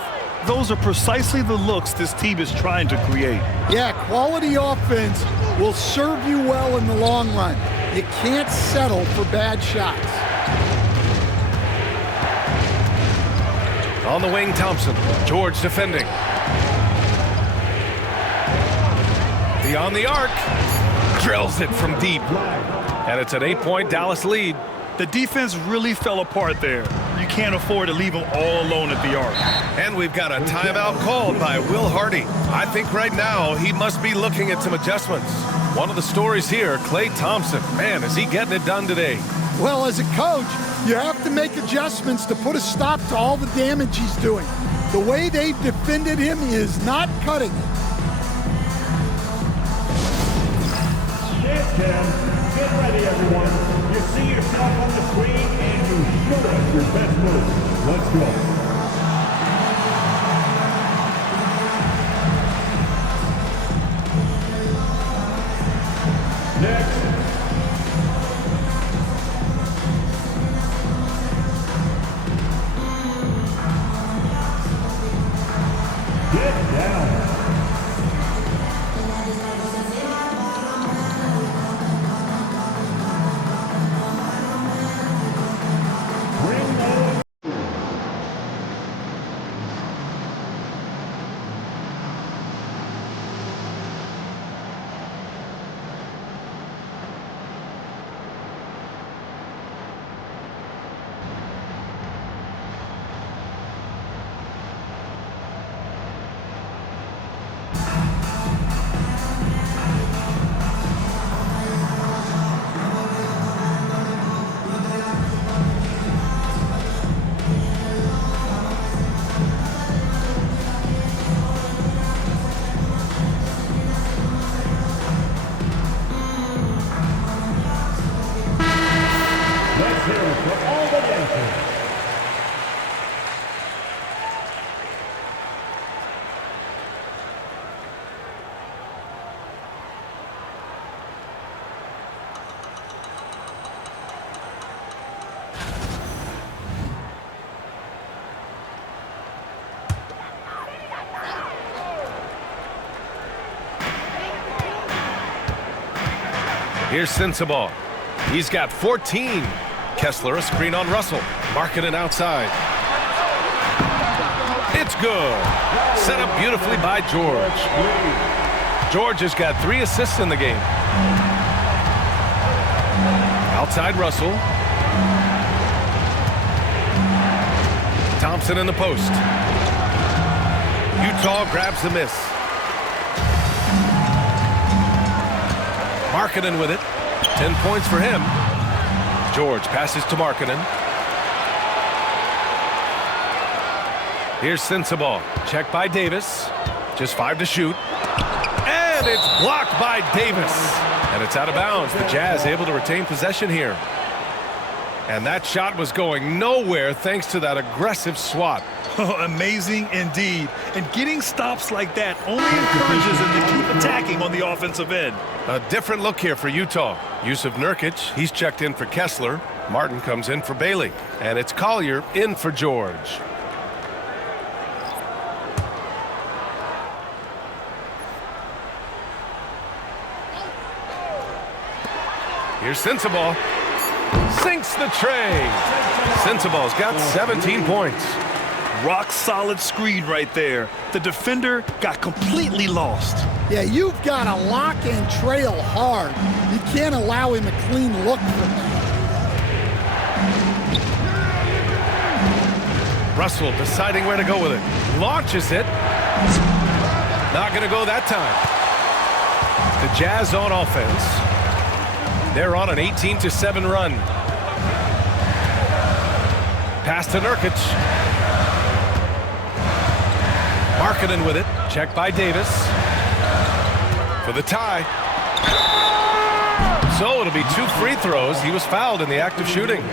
Those are precisely the looks this team is trying to create. Yeah, quality offense will serve you well in the long run. You can't settle for bad shots. On the wing, Thompson. George defending. Beyond the arc. Drills it from deep. And it's an 8-point Dallas lead. The defense really fell apart there. You can't afford to leave them all alone at the arc. And we've got a timeout called by Will Hardy. I think right now he must be looking at some adjustments. One of the stories here, Klay Thompson. Man, is he getting it done today. Well, as a coach, You have to make adjustments to put a stop to all the damage he's doing. The way they've defended him is not cutting it. Stand 10. Get ready, everyone. You see yourself on the screen, and you show us your best move. Let's go. Next. Get down. Bring on. Let's hear it for all the Yankees. Here's Sensabaugh. He's got 14. Kessler, a screen on Russell. Markkanen outside. It's good. Set up beautifully by George. George has got 3 assists in the game. Outside Russell. Thompson in the post. Utah grabs the miss. Markkanen with it. 10 points for him. George passes to Markkanen. Here's Sensabaugh. Check by Davis. Just 5 to shoot. And it's blocked by Davis. And it's out of bounds. The Jazz able to retain possession here. And that shot was going nowhere thanks to that aggressive swat. Oh, amazing indeed. And getting stops like that only encourages them to keep attacking on the offensive end. A different look here for Utah. Yusuf Nurkic, he's checked in for Kessler. Martin comes in for Bailey. And it's Collier in for George. Here's Sensabaugh. Sinks the tray. Sensabaugh's got 17 points. Rock solid screen right there. The defender got completely lost. Yeah, you've got to lock and trail hard. You can't allow him a clean look from that. Russell deciding where to go with it. Launches it. Not going to go that time. The Jazz on offense. They're on an 18-7 run. Pass to Nurkic. Markkanen with it. Checked by Davis. For the tie. So it'll be 2 free throws. He was fouled in the act of shooting.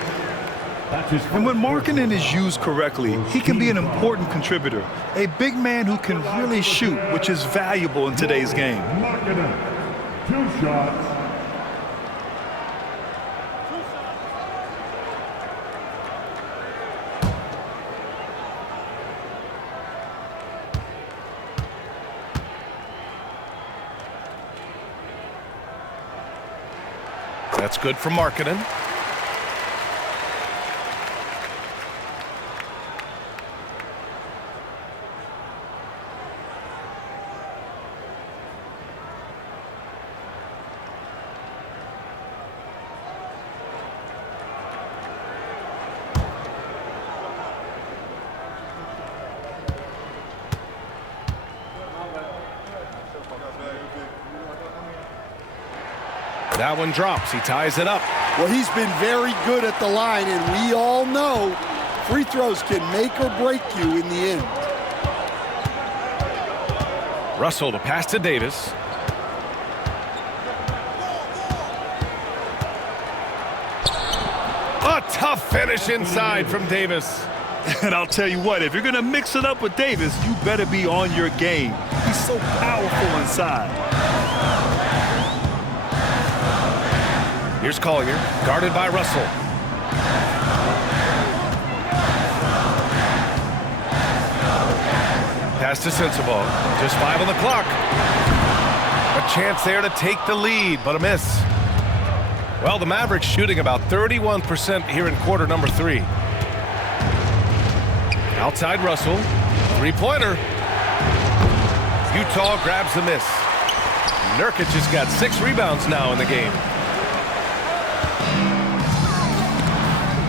And when Markkanen is used correctly, he can be an important contributor. A big man who can really shoot, which is valuable in today's game. Markkanen. 2 shots. That's good for Markkanen. That one drops. He ties it up. Well, he's been very good at the line, and we all know free throws can make or break you in the end. Russell, the pass to Davis. A tough finish inside from Davis. And I'll tell you what, if you're going to mix it up with Davis, you better be on your game. He's so powerful inside. Here's Collier, guarded by Russell. Pass to Sensabaugh. Just 5 on the clock. A chance there to take the lead, but a miss. Well, the Mavericks shooting about 31% here in quarter number 3. Outside Russell. Three-pointer. Utah grabs the miss. Nurkic has got 6 rebounds now in the game.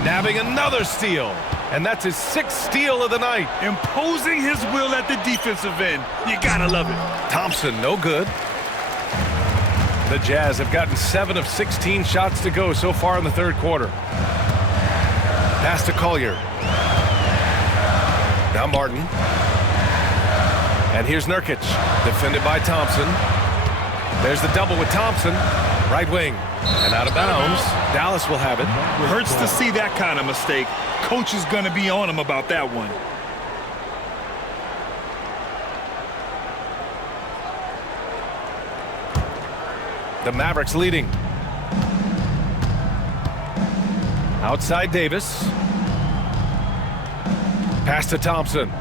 Nabbing another steal. And that's his 6th steal of the night. Imposing his will at the defensive end. You gotta love it. Thompson, no good. The Jazz have gotten 7 of 16 shots to go so far in the third quarter. Pass to Collier. Now Martin. And here's Nurkic, defended by Thompson. There's the double with Thompson. Right wing. And out of bounds. Dallas will have it. It hurts to see that kind of mistake. Coach is going to be on him about that one. The Mavericks leading. Outside Davis. Pass to Thompson.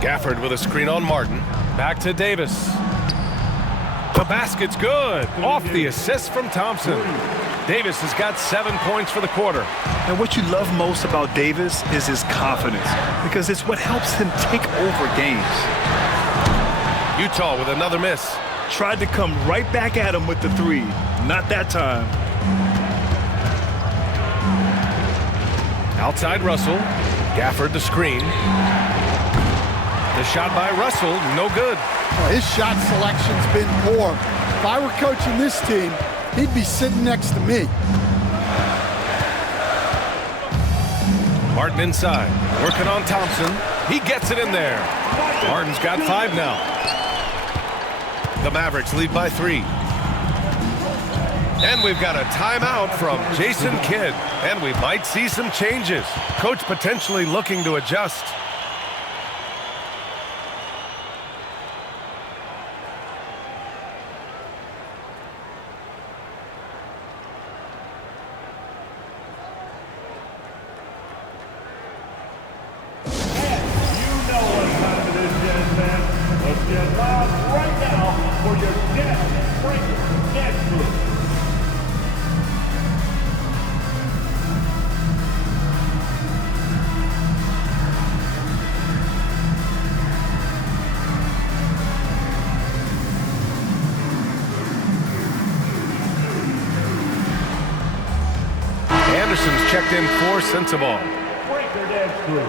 Gafford with a screen on Martin. Back to Davis. The basket's good. Off the assist from Thompson. Davis has got 7 points for the quarter. And what you love most about Davis is his confidence, because it's what helps him take over games. Utah with another miss. Tried to come right back at him with the 3. Not that time. Outside Russell. Gafford the screen. The shot by Russell, no good. Well, his shot selection's been poor. If I were coaching this team, he'd be sitting next to me. Martin inside, working on Thompson. He gets it in there. Martin's got 5 now. The Mavericks lead by 3. And we've got a timeout from Jason Kidd. And we might see some changes. Coach potentially looking to adjust. Anderson's checked in for Sensabaugh. Breaker dance crew.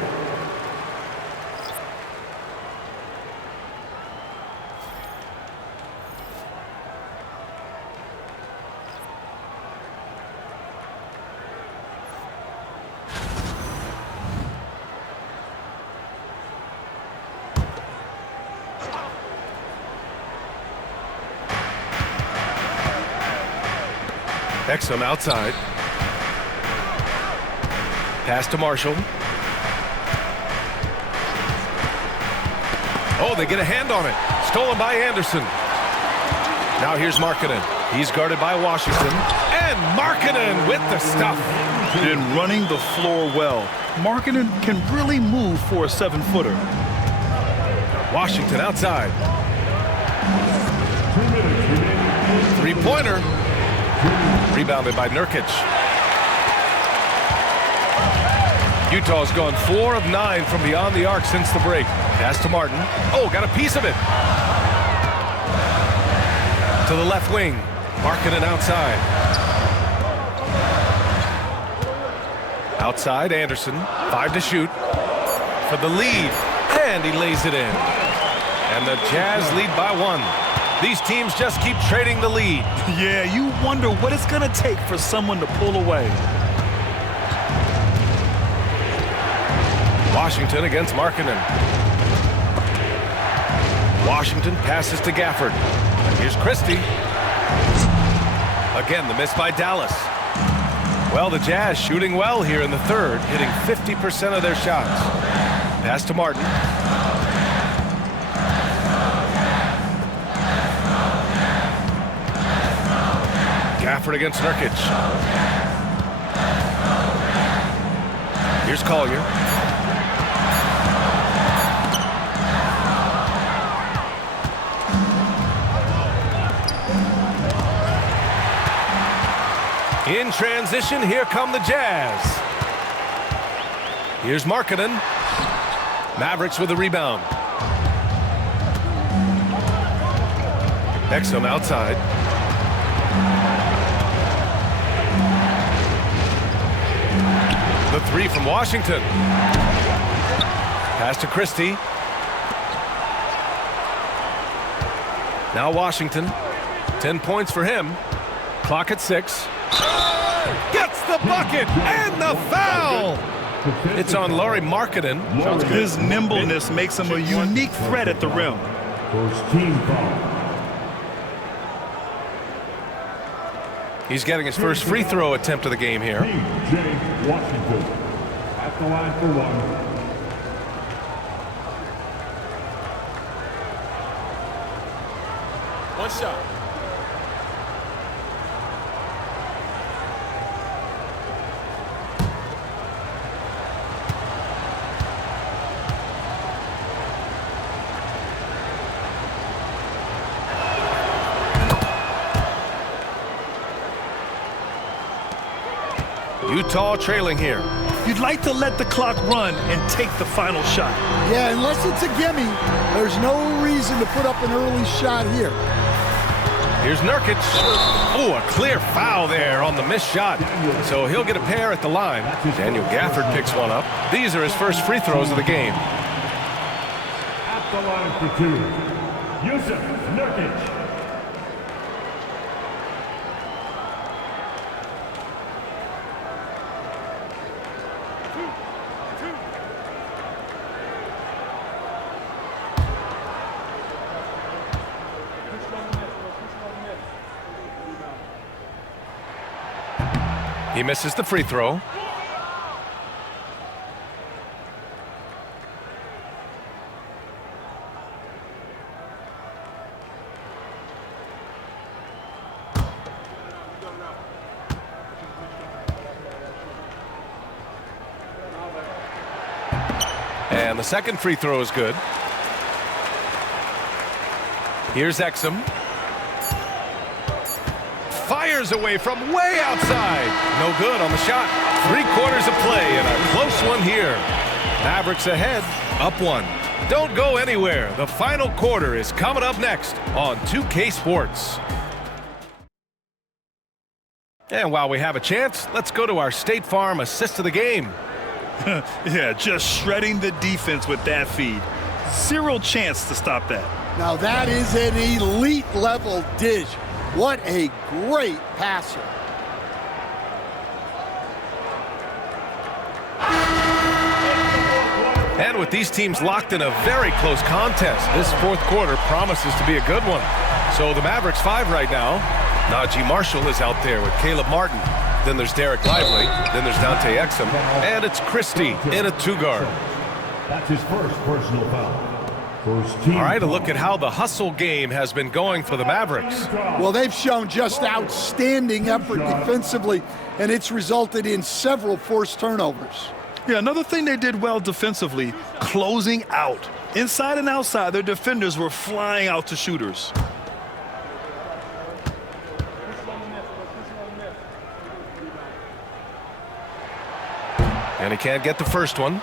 Exum outside. Pass to Marshall. Oh, they get a hand on it. Stolen by Anderson. Now here's Markkanen. He's guarded by Washington. And Markkanen with the stuff. Been running the floor well. Markkanen can really move for a 7-footer. Washington outside. 3-pointer. Rebounded by Nurkic. Utah's gone 4 of 9 from beyond the arc since the break. Pass to Martin. Oh, got a piece of it. To the left wing. Markkanen outside. Outside, Anderson. 5 to shoot. For the lead. And he lays it in. And the Jazz lead by 1. These teams just keep trading the lead. Yeah, you wonder what it's going to take for someone to pull away. Washington against Markkanen. Washington passes to Gafford. Here's Christie. Again, the miss by Dallas. Well, the Jazz shooting well here in the third, hitting 50% of their shots. Pass to Martin. Gafford against Nurkic. Here's Collier. In transition, here come the Jazz. Here's Markkanen. Mavericks with a rebound. Exum outside. The three from Washington. Pass to Christie. Now Washington. 10 points for him. Clock at 6. Gets the bucket and the foul. It's on Lauri Markkanen. His nimbleness makes him a unique threat at the rim. First team foul. He's getting his first free throw attempt of the game here. James Washington at the line for 1. One shot. Utah trailing here. You'd like to let the clock run and take the final shot. Yeah, unless it's a gimme, there's no reason to put up an early shot here. Here's Nurkic. Oh, a clear foul there on the missed shot. So he'll get a pair at the line. Daniel Gafford picks one up. These are his first free throws of the game. At the line for 2, Yusuf Nurkic. He misses the free throw. And the second free throw is good. Here's Exum. Fires away from way outside. No good on the shot. 3/4 of play and a close one here. Mavericks ahead, up 1. Don't go anywhere. The final quarter is coming up next on 2K Sports. And while we have a chance, let's go to our State Farm assist of the game. Yeah, just shredding the defense with that feed. Zero chance to stop that. Now that is an elite level dish. What a great passer. And with these teams locked in a very close contest, this fourth quarter promises to be a good one. So the Mavericks 5 right now. Najee Marshall is out there with Caleb Martin. Then there's Derek Lively. Then there's Dante Exum. And it's Christie in a 2-guard. That's his first personal foul. All right, a look at how the hustle game has been going for the Mavericks. Well, they've shown just outstanding effort defensively, and it's resulted in several forced turnovers. Yeah, another thing they did well defensively, closing out. Inside and outside, their defenders were flying out to shooters. And he can't get the first one.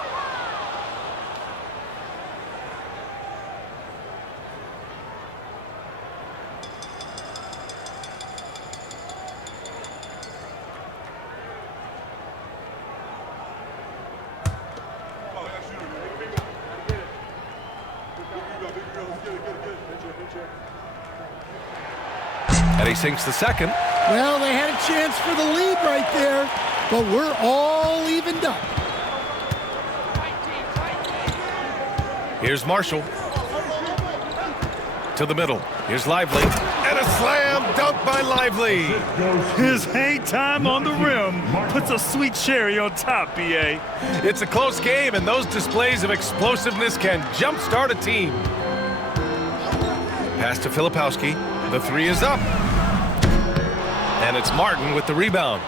And he sinks the second. Well, they had a chance for the lead right there, but we're all evened up. Here's Marshall. To the middle. Here's Lively. And a slam dunk by Lively. His hang time on the rim puts a sweet cherry on top, B.A. It's a close game, and those displays of explosiveness can jumpstart a team. Pass to Filipowski. The three is up. And it's Martin with the rebound.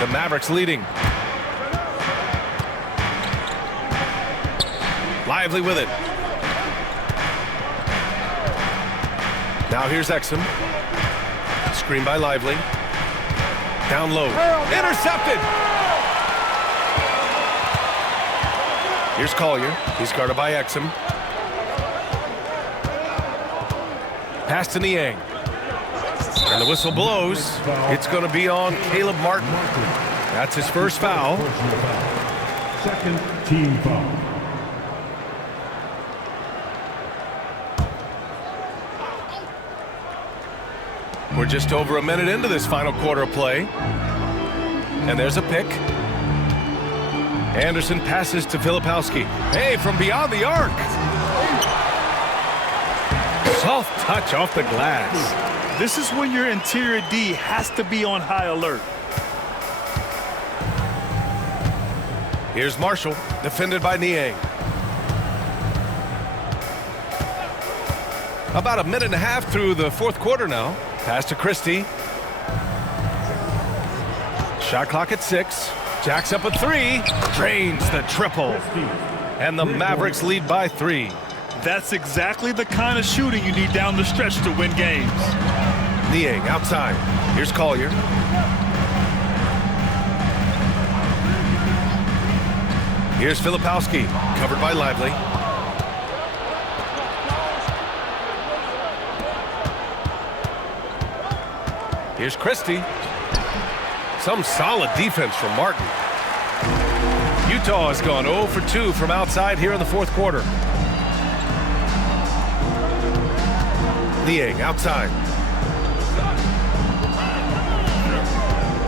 The Mavericks leading. Lively with it. Now here's Exum. Screen by Lively. Down low. Intercepted! Here's Collier. He's guarded by Exum. Pass to Niang. And the whistle blows. It's going to be on Caleb Martin. That's his first foul. Second team foul. We're just over a minute into this final quarter of play. And there's a pick. Anderson passes to Filipowski. Hey, from beyond the arc. Soft touch off the glass. This is when your interior D has to be on high alert. Here's Marshall, defended by Niang. About a minute and a half through the fourth quarter now. Pass to Christie. Shot clock at 6. Jacks up a 3. Drains the triple. And the Mavericks lead by 3. That's exactly the kind of shooting you need down the stretch to win games. Niang outside. Here's Collier. Here's Filipowski, covered by Lively. Here's Christie. Some solid defense from Martin. Utah has gone 0 for 2 from outside here in the fourth quarter. Niang outside.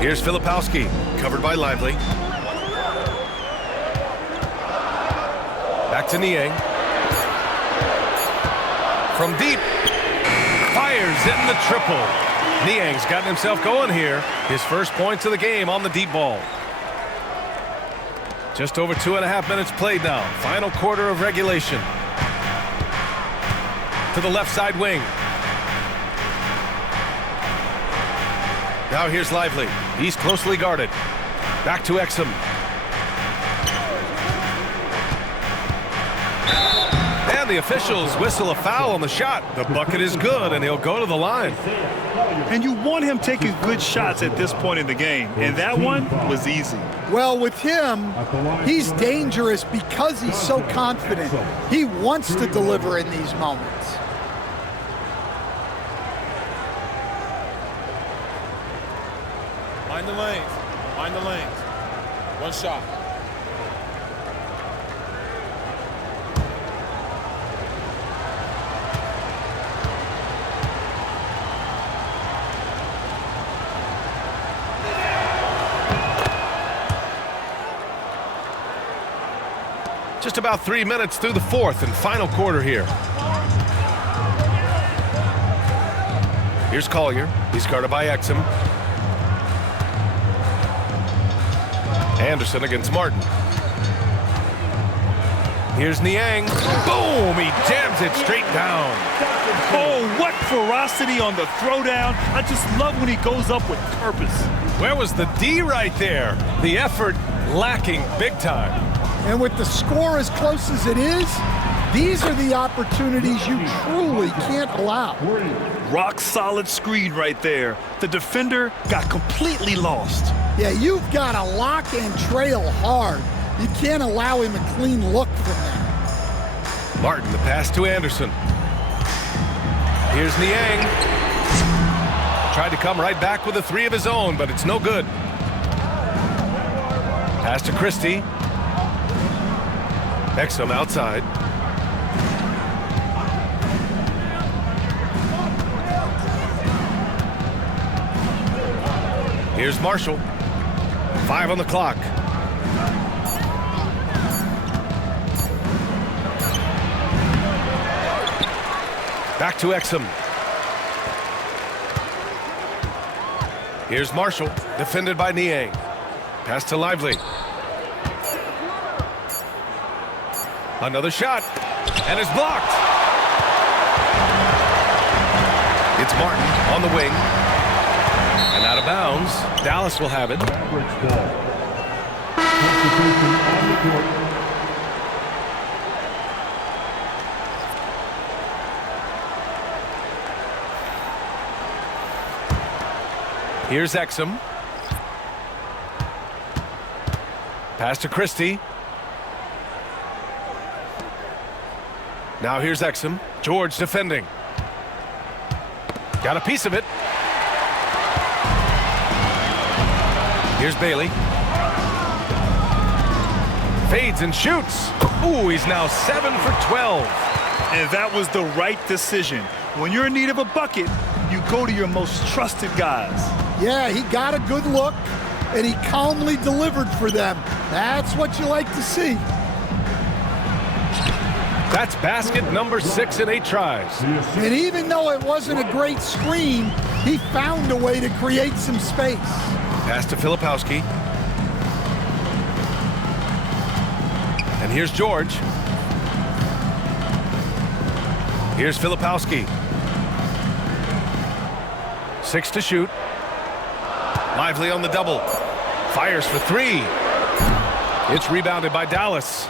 Here's Filipowski, covered by Lively. Back to Niang. From deep. Fires in the triple. Niang's gotten himself going here. His first points of the game on the deep ball. Just over 2.5 minutes played now. Final quarter of regulation. To the left side wing. Now here's Lively. He's closely guarded. Back to Exum. And the officials whistle a foul on the shot. The bucket is good, and he'll go to the line. And you want him taking good shots at this point in the game, and that one was easy. Well, with him, he's dangerous because he's so confident. He wants to deliver in these moments. Mind the lanes. Mind the lanes. One shot. Just about 3 minutes through the fourth and final quarter here. Here's Collier. He's guarded by Exum. Anderson against Martin. Here's Niang. Boom! He jams it straight down. Oh, what ferocity on the throwdown. I just love when he goes up with purpose. Where was the D right there? The effort lacking big time. And with the score as close as it is, these are the opportunities you truly can't allow. Rock solid screen right there. The defender got completely lost. Yeah, you've got to lock and trail hard. You can't allow him a clean look from that. Martin, the pass to Anderson. Here's Niang. Tried to come right back with a 3 of his own, but it's no good. Pass to Christie. Exum outside. Here's Marshall. 5 on the clock. Back to Exum. Here's Marshall, defended by Niang. Pass to Lively. Another shot, and it's blocked. It's Martin on the wing. And out of bounds. Dallas will have it. Mavericks ball. Substitution on the court. Here's Exum. Pass to Christie. Now here's Exum. George defending. Got a piece of it. Here's Bailey. Fades and shoots. Ooh, he's now 7 for 12. And that was the right decision. When you're in need of a bucket, you go to your most trusted guys. Yeah, he got a good look, and he calmly delivered for them. That's what you like to see. That's basket number 6 in 8 tries. And even though it wasn't a great screen, he found a way to create some space. Pass to Filipowski. And here's George. Here's Filipowski. 6 to shoot. Lively on the double. Fires for 3. It's rebounded by Dallas.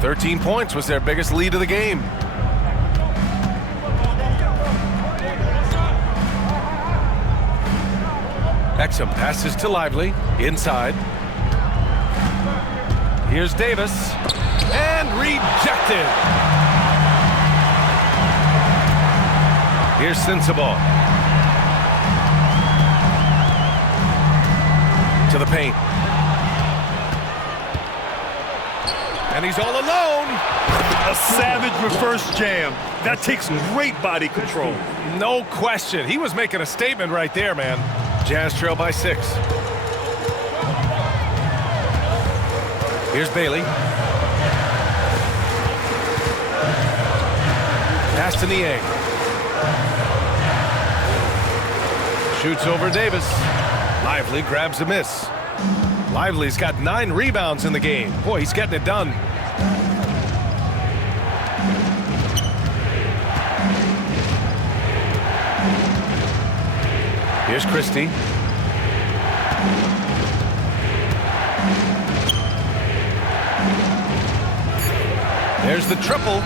13 points was their biggest lead of the game. Exum passes to Lively. Inside. Here's Davis. And rejected. Here's Sensabaugh. To the paint. And he's all alone. A savage reverse jam. That takes great body control. No question. He was making a statement right there, man. Jazz trail by 6. Here's Bailey. Pass to Niang. Shoots over Davis. Lively grabs a miss. Lively's got 9 rebounds in the game. Boy, he's getting it done. Here's Christie. There's the triple.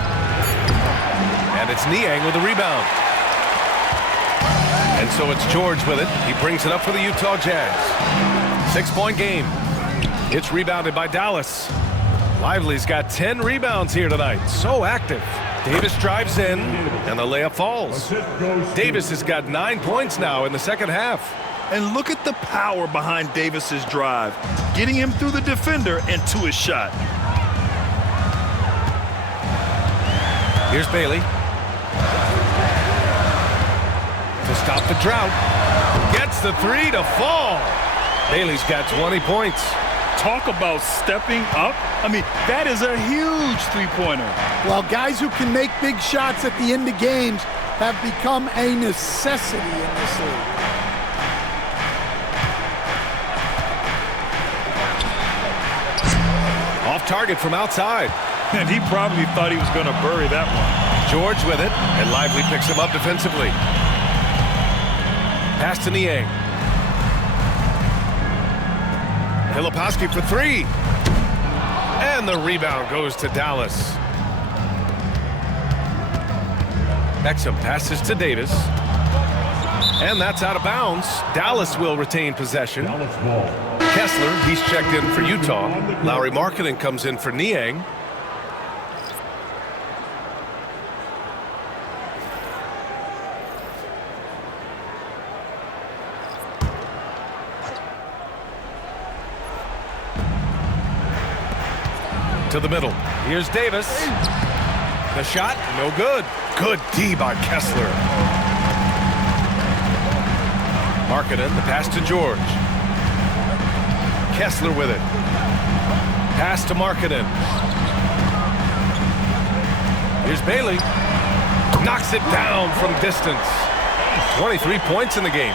And it's Niang with the rebound. And so it's George with it. He brings it up for the Utah Jazz. 6-point game. It's rebounded by Dallas. Lively's got 10 rebounds here tonight. So active. Davis drives in, and the layup falls. Davis has got 9 points now in the second half. And look at the power behind Davis's drive, getting him through the defender and to his shot. Here's Bailey. To stop the drought. Gets the 3 to fall. Bailey's got 20 points. Talk about stepping up. I mean, that is a huge three-pointer. Well, guys who can make big shots at the end of games have become a necessity in this league. Off target from outside. And he probably thought he was going to bury that one. George with it, and Lively picks him up defensively. Pass to Niang. Filipowski for 3. And the rebound goes to Dallas. Exum passes to Davis. And that's out of bounds. Dallas will retain possession. Kessler, he's checked in for Utah. Lowry Markkanen comes in for Niang. To the middle. Here's Davis. The shot, no good. Good D by Kessler. Markkanen, the pass to George. Kessler with it. Pass to Markkanen. Here's Bailey. Knocks it down from distance. 23 points in the game.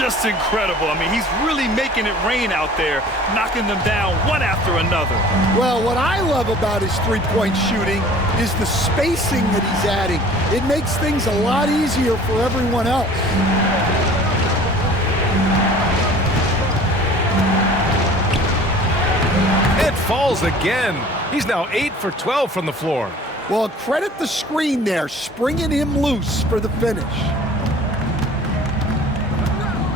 Just incredible. I mean, he's really making it rain out there, knocking them down one after another. Well, what I love about his three-point shooting is the spacing that he's adding. It makes things a lot easier for everyone else. It falls again. He's now 8 for 12 from the floor. Well, credit the screen there, springing him loose for the finish.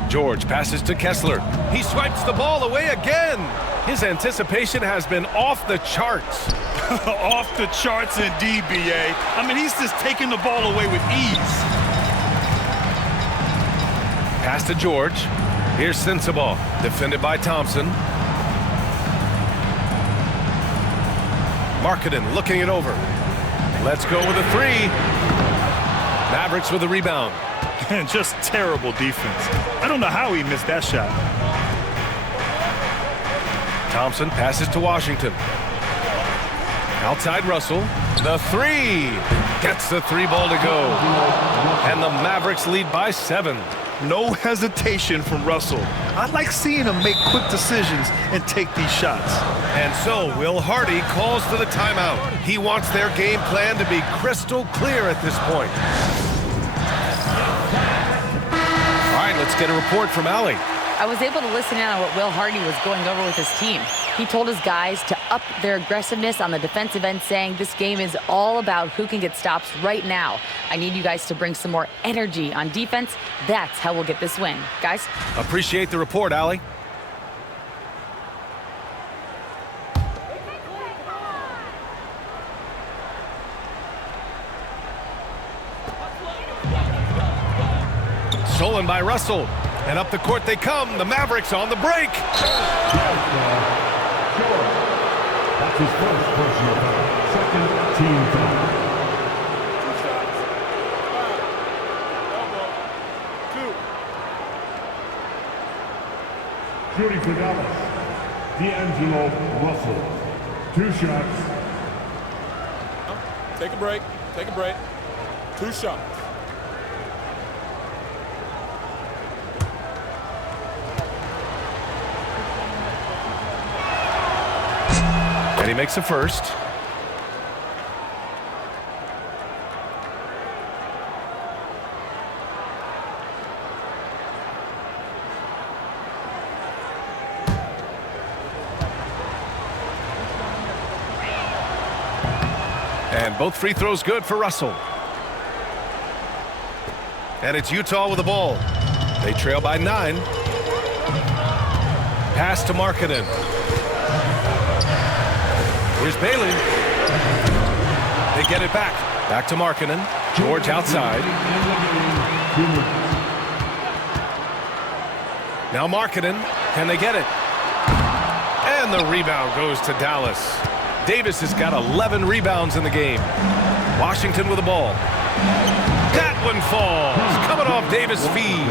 George passes to Kessler. He swipes the ball away again. His anticipation has been off the charts. Off the charts indeed, B.A. I mean, he's just taking the ball away with ease. Pass to George. Here's Sensabaugh, defended by Thompson. Markkanen looking it over. Let's go with a three. Mavericks with a rebound. And just terrible defense. I don't know how he missed that shot. Thompson passes to Washington. Outside Russell. The three. Gets the three ball to go. And the Mavericks lead by 7. No hesitation from Russell. I like seeing him make quick decisions and take these shots. And so Will Hardy calls for the timeout. He wants their game plan to be crystal clear at this point. All right, let's get a report from Allie. I was able to listen in on what Will Hardy was going over with his team. He told his guys to up their aggressiveness on the defensive end, saying this game is all about who can get stops right now. I need you guys to bring some more energy on defense. That's how we'll get this win. Guys? Appreciate the report, Allie. Stolen by Russell. And up the court they come. The Mavericks on the break. That's his first personal foul. Second team foul. Shooting for Dallas, D'Angelo Russell. 2 shots. Take a break. Take a break. 2 shots. And he makes the first. And both free throws good for Russell. And it's Utah with the ball. They trail by 9. Pass to Markkanen. Here's Bailey. They get it back. Back to Markkanen. George outside. Now Markkanen. Can they get it? And the rebound goes to Dallas. Davis has got 11 rebounds in the game. Washington with the ball. That one falls. Coming off Davis' feed.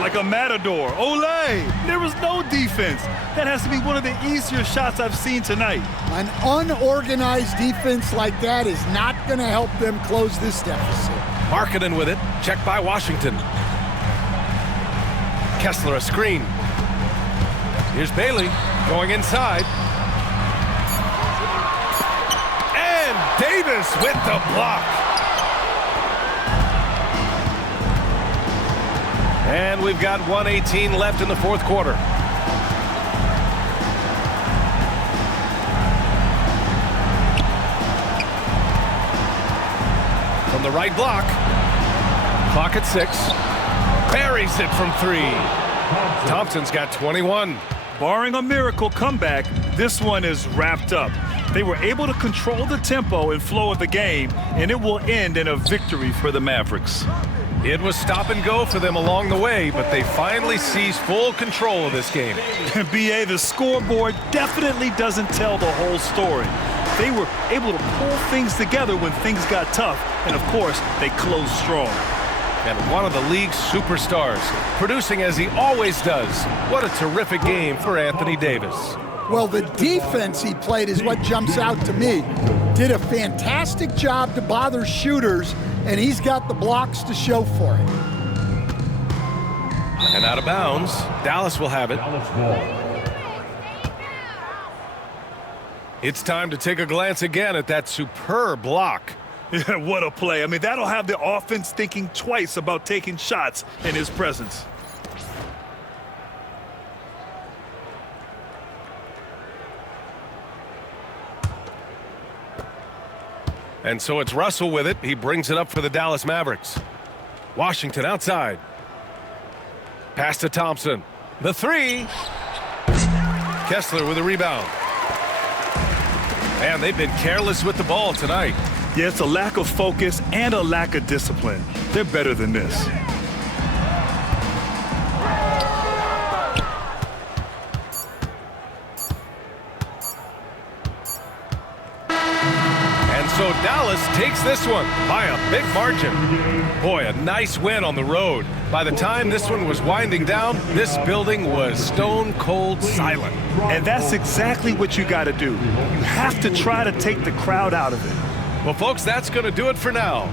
Like a matador. Olé! There was no defense. That has to be one of the easier shots I've seen tonight. An unorganized defense like that is not going to help them close this deficit. Markkanen with it. Checked by Washington. Kessler a screen. Here's Bailey going inside. And Davis with the block. And we've got 1:18 left in the fourth quarter. From the right block. Clock at 6. Buries it from 3. Thompson's got 21. Barring a miracle comeback, this one is wrapped up. They were able to control the tempo and flow of the game, and it will end in a victory for the Mavericks. It was stop and go for them along the way, but they finally seized full control of this game. B.A., the scoreboard definitely doesn't tell the whole story. They were able to pull things together when things got tough, and of course, they closed strong. and one of the league's superstars, producing as he always does. What a terrific game for Anthony Davis. Well, the defense he played is what jumps out to me. Did a fantastic job to bother shooters, and he's got the blocks to show for it. And out of bounds, Dallas will have it. It's time to take a glance again at that superb block. Yeah, what a play. I mean, that'll have the offense thinking twice about taking shots in his presence. And so it's Russell with it. He brings it up for the Dallas Mavericks. Washington outside. Pass to Thompson. The three. Kessler with a rebound. And they've been careless with the ball tonight. Yeah, it's a lack of focus and a lack of discipline. They're better than this. And so Dallas takes this one by a big margin. Boy, a nice win on the road. By the time this one was winding down, this building was stone cold silent. And that's exactly what you got to do. You have to try to take the crowd out of it. Well, folks, that's going to do it for now.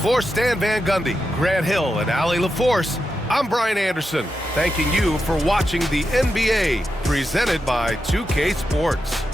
For Stan Van Gundy, Grant Hill, and Allie LaForce, I'm Brian Anderson, thanking you for watching the NBA, presented by 2K Sports.